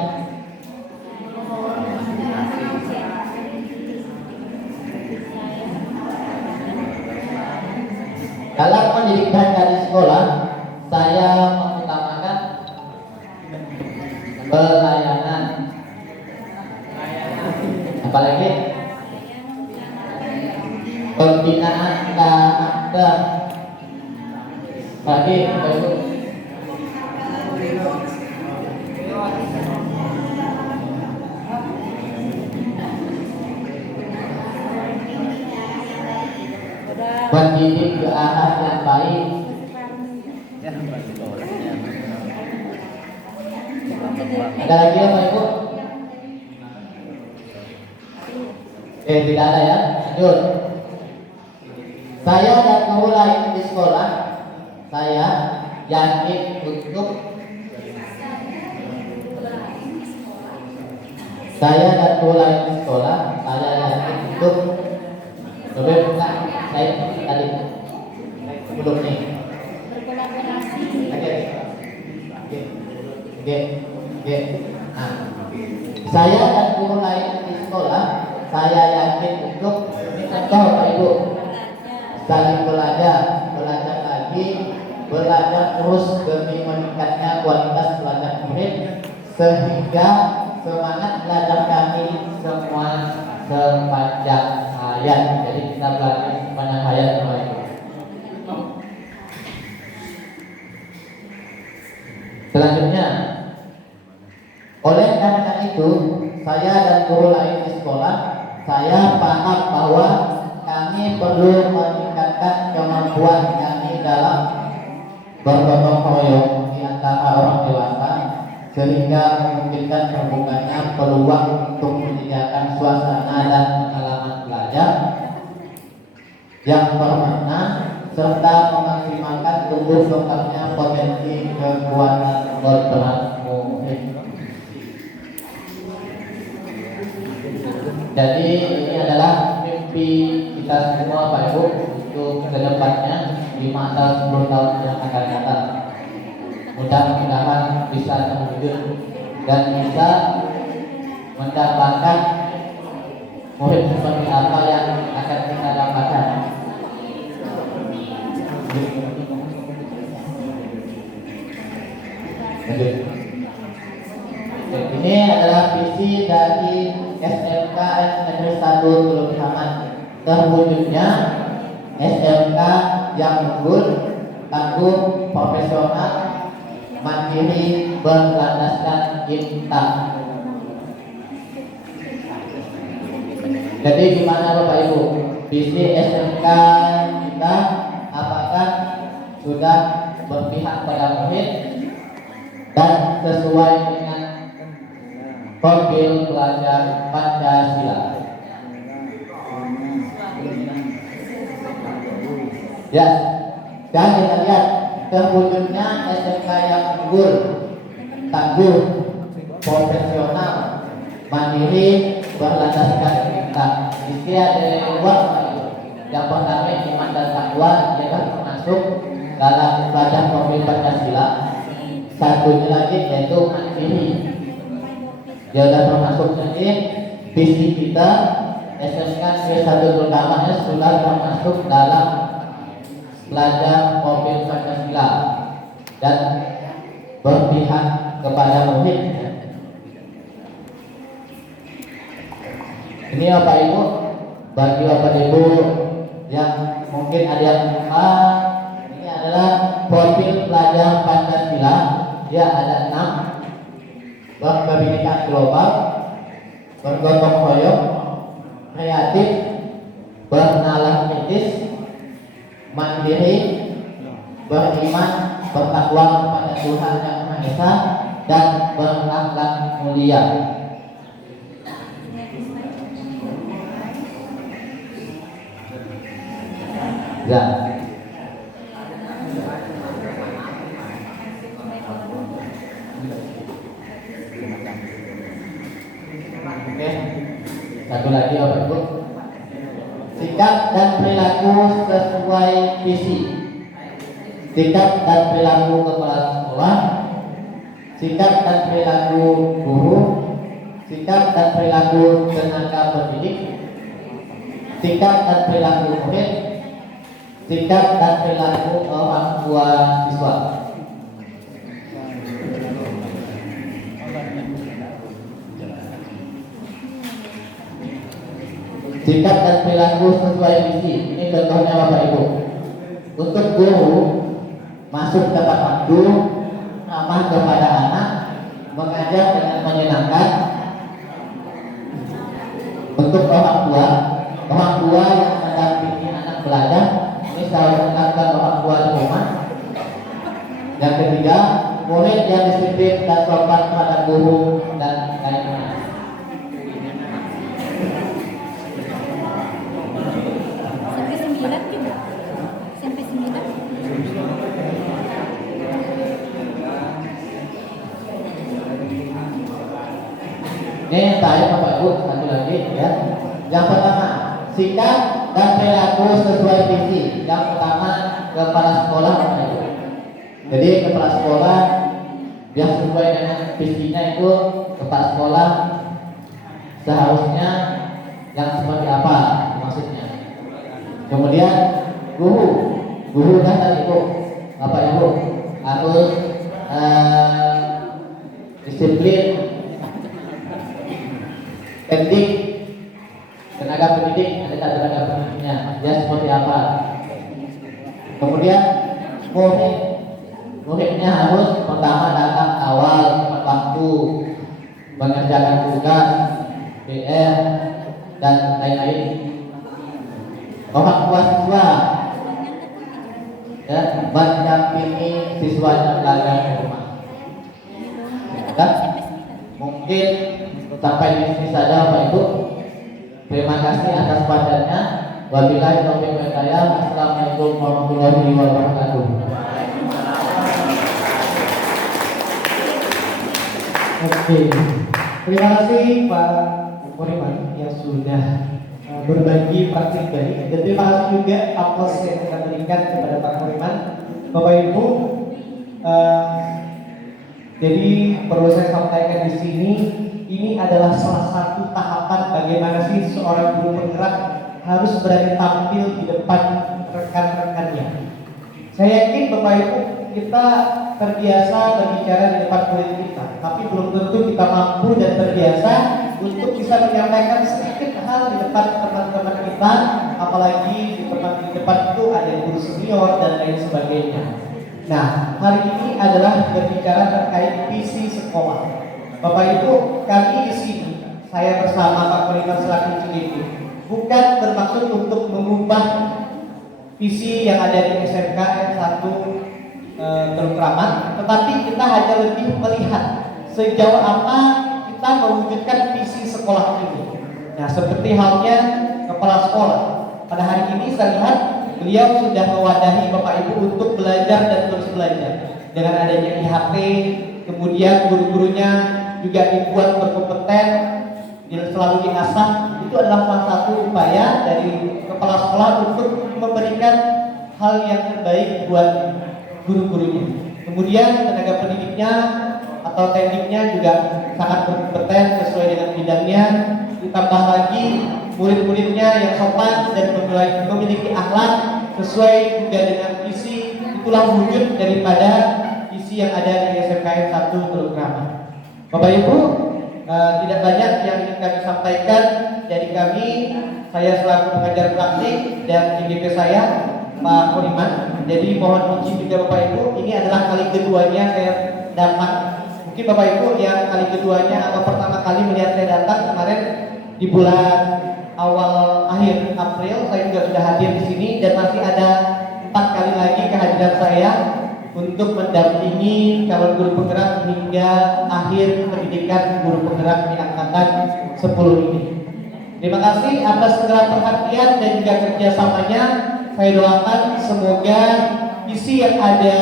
dalam mendidik mereka di sekolah, saya mengutamakan pelayanan. Apalagi pembinaan karakter. Bagi mendidik ke arah yang baik. Ada lagi ya Pak Ibu? Tidak ada ya. Lanjut. Saya dan guru lain di sekolah, saya yakin untuk saya dan guru lain di sekolah, saya yakin untuk lebih bukan saya tadi belum nih. Oke. Nah, saya dan guru lain di sekolah, saya yakin untuk contoh Pak Ibu, saling belajar lagi, belajar terus demi meningkatnya kualitas belajar murid, sehingga semangat belajar kami semua sepanjang hayat. Jadi kita belajar sepanjang hayat Pak Ibu. Selanjutnya, dan guru lain di sekolah, saya paham bahwa kami perlu meningkatkan kemampuan kami dalam bergotong royong di antara orang dewasa sehingga memungkinkan terbukanya peluang untuk menyediakan suasana dan pengalaman belajar yang bermakna serta memaksimalkan tumbuh kembangnya potensi kekuatan berperan muhim. Jadi ini adalah mimpi kita semua Pak Ibu untuk kedepannya 5 atau 10 tahun yang akan datang. Mudah-mudahan bisa terwujud dan bisa mendapatkan muhim seperti apa yang akan kita dapatkan. Ini adalah visi dari SMK Negeri 1 Teluk Saman. Terwujudnya SMK yang unggul, tangguh, profesional, mandiri, berlandaskan cinta. Jadi gimana Bapak Ibu? Visi SMK kita apakah sudah berpihak pada muhim dan sesuai dengan profil pelajar Pancasila? Ya, dan kita lihat terwujudnya SMK yang unggul, tangguh, profesional, mandiri, berlandaskan cinta. Isi ada dua. Yang pertama iman dan takwa, ialah termasuk dalam pelajar profil Pancasila. Satunya lagi yaitu mandiri. Dia sudah termasuk. Jadi visi kita SMK Negeri 1 terutamanya sudah termasuk dalam pelajar profil Pancasila dan berpihak kepada muhim. Ini Bapak Ibu, bagi Bapak Ibu yang mungkin ada yang lupa, ini adalah profil pelajar Pancasila. Dia ada 6: berkebinekaan global, bergotong royong, kreatif, bernalar kritis, mandiri, beriman, bertakwa kepada Tuhan Yang Maha Esa, dan berakhlak mulia. Ya. Oke. Satu lagi Bapak Ibu. Sikap dan perilaku sesuai visi. Sikap dan perilaku kepala sekolah, sikap dan perilaku guru, sikap dan perilaku tenaga pendidik, sikap dan perilaku murid, sikap dan perilaku orang tua siswa. Sikap dan perilaku sesuai visi. Ini contohnya Bapak Ibu. Untuk guru, masuk tepat waktu, ramah kepada anak, mengajar dengan menyenangkan. Untuk orang tua yang mendampingi anak belajar, ini selalu mengingatkan orang tua di rumah. Yang ketiga, murid yang disiplin dan sopan pada guru dan lainnya. Sampai 9 gitu. Sampai 9. Ini yang terakhir Bapak Ibu, satu lagi ya. Yang pertama, sikap dan perilaku sesuai visi. Yang pertama, kepala sekolah Bapak Ibu. Jadi kepala sekolah yang sesuai dengan visinya itu, kepala sekolah seharusnya yang seperti apa maksudnya. Kemudian guru kan tadi Ibu, Bapak Ibu harus disiplin, pendidik, tenaga pendidik, ada tenaga pendidiknya, dia seperti apa. Kemudian muridnya harus pertama datang awal, tepat waktu, mengerjakan tugas, BR, dan lain-lain. Orang tua siswa ya, mendampingi siswa yang belajar di rumah. Dan mungkin sampai di sini saja Bapak Ibu. Terima kasih atas perhatiannya. Wabillahi taufiq wal hidayah. Assalamualaikum warahmatullahi wabarakatuh. Oke, terima kasih Pak Koriman yang sudah berbagi praktik tadi, dan terima kasih juga aplaus yang kita berikan kepada Pak Koriman. Bapak Ibu, jadi perlu saya sampaikan di sini, ini adalah salah satu tahapan bagaimana sih seorang guru penggerak harus berani tampil di depan rekan-rekannya. Saya yakin Bapak Ibu kita terbiasa berbicara di depan murid kita, tapi belum tentu kita mampu dan terbiasa untuk bisa menyampaikan sedikit hal di depan teman-teman kita, apalagi di depan itu ada guru senior dan lain sebagainya. Nah, hari ini adalah berbicara terkait visi sekolah. Bapak Ibu, kami di sini, saya bersama Pak Koriman selaku CDP, bukan bermaksud untuk mengubah visi yang ada di SMK N1 Teluk Kramat, tetapi kita hanya lebih melihat sejauh apa kita mewujudkan visi sekolah ini. Nah, seperti halnya kepala sekolah, pada hari ini saya lihat beliau sudah mewadahi Bapak Ibu untuk belajar dan terus belajar. Dengan adanya IHP, kemudian guru-gurunya juga dibuat berkompeten, selalu diasah. Itu adalah salah satu upaya dari kepala sekolah untuk memberikan hal yang terbaik buat guru-gurunya. Kemudian tenaga pendidiknya atau tekniknya juga sangat berkompeten sesuai dengan bidangnya. Ditambah lagi murid-muridnya yang sopan dan memiliki akhlak sesuai juga dengan visi. Itulah wujud daripada visi yang ada di SMKN 1 Teluk Kramat. Bapak Ibu, tidak banyak yang ingin kami sampaikan dari kami. Saya selaku pengajar praktik dan CGP saya Pak Koriman. Jadi mohon izin juga Bapak Ibu, ini adalah kali keduanya saya datang. Mungkin Bapak Ibu yang kali keduanya atau pertama kali melihat saya datang kemarin di bulan awal akhir April, saya juga sudah hadir di sini dan masih ada 4 kali lagi kehadiran saya untuk mendampingi calon guru penggerak hingga akhir pendidikan guru penggerak di angkatan 10 ini. Terima kasih atas segala perhatian dan juga kerjasamanya. Saya doakan semoga visi yang ada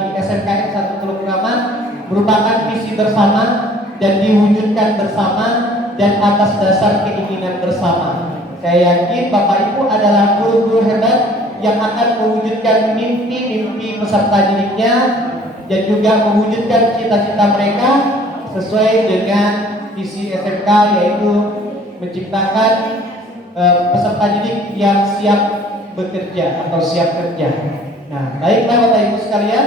di SMKN 1 Teluk Kramat merupakan visi bersama dan diwujudkan bersama dan atas dasar keinginan bersama. Saya yakin Bapak Ibu adalah guru-guru hebat yang akan mewujudkan mimpi-mimpi peserta didiknya dan juga mewujudkan cita-cita mereka sesuai dengan visi SMK, yaitu menciptakan peserta didik yang siap bekerja atau siap kerja. Nah, baiklah Bapak Ibu sekalian,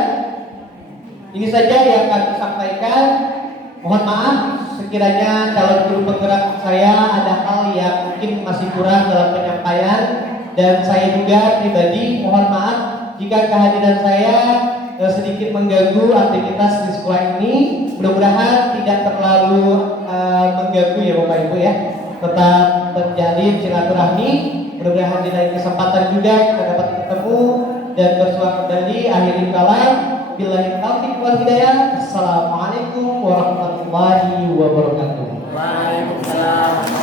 ini saja yang kami sampaikan. Mohon maaf sekiranya calon guru penggerak saya ada hal yang mungkin masih kurang dalam penyampaian, dan saya juga pribadi mohon maaf jika kehadiran saya sedikit mengganggu aktivitas di sekolah ini. Mudah-mudahan tidak terlalu mengganggu ya Bapak Ibu ya. Tetap terjalin silaturahmi. Mudah-mudahan di lain kesempatan juga kita dapat bertemu dan bersua kembali. Akhirul kalam, billahi taufiq wal hidayah. Assalamualaikum warahmatullahi wabarakatuh. Waalaikumsalam.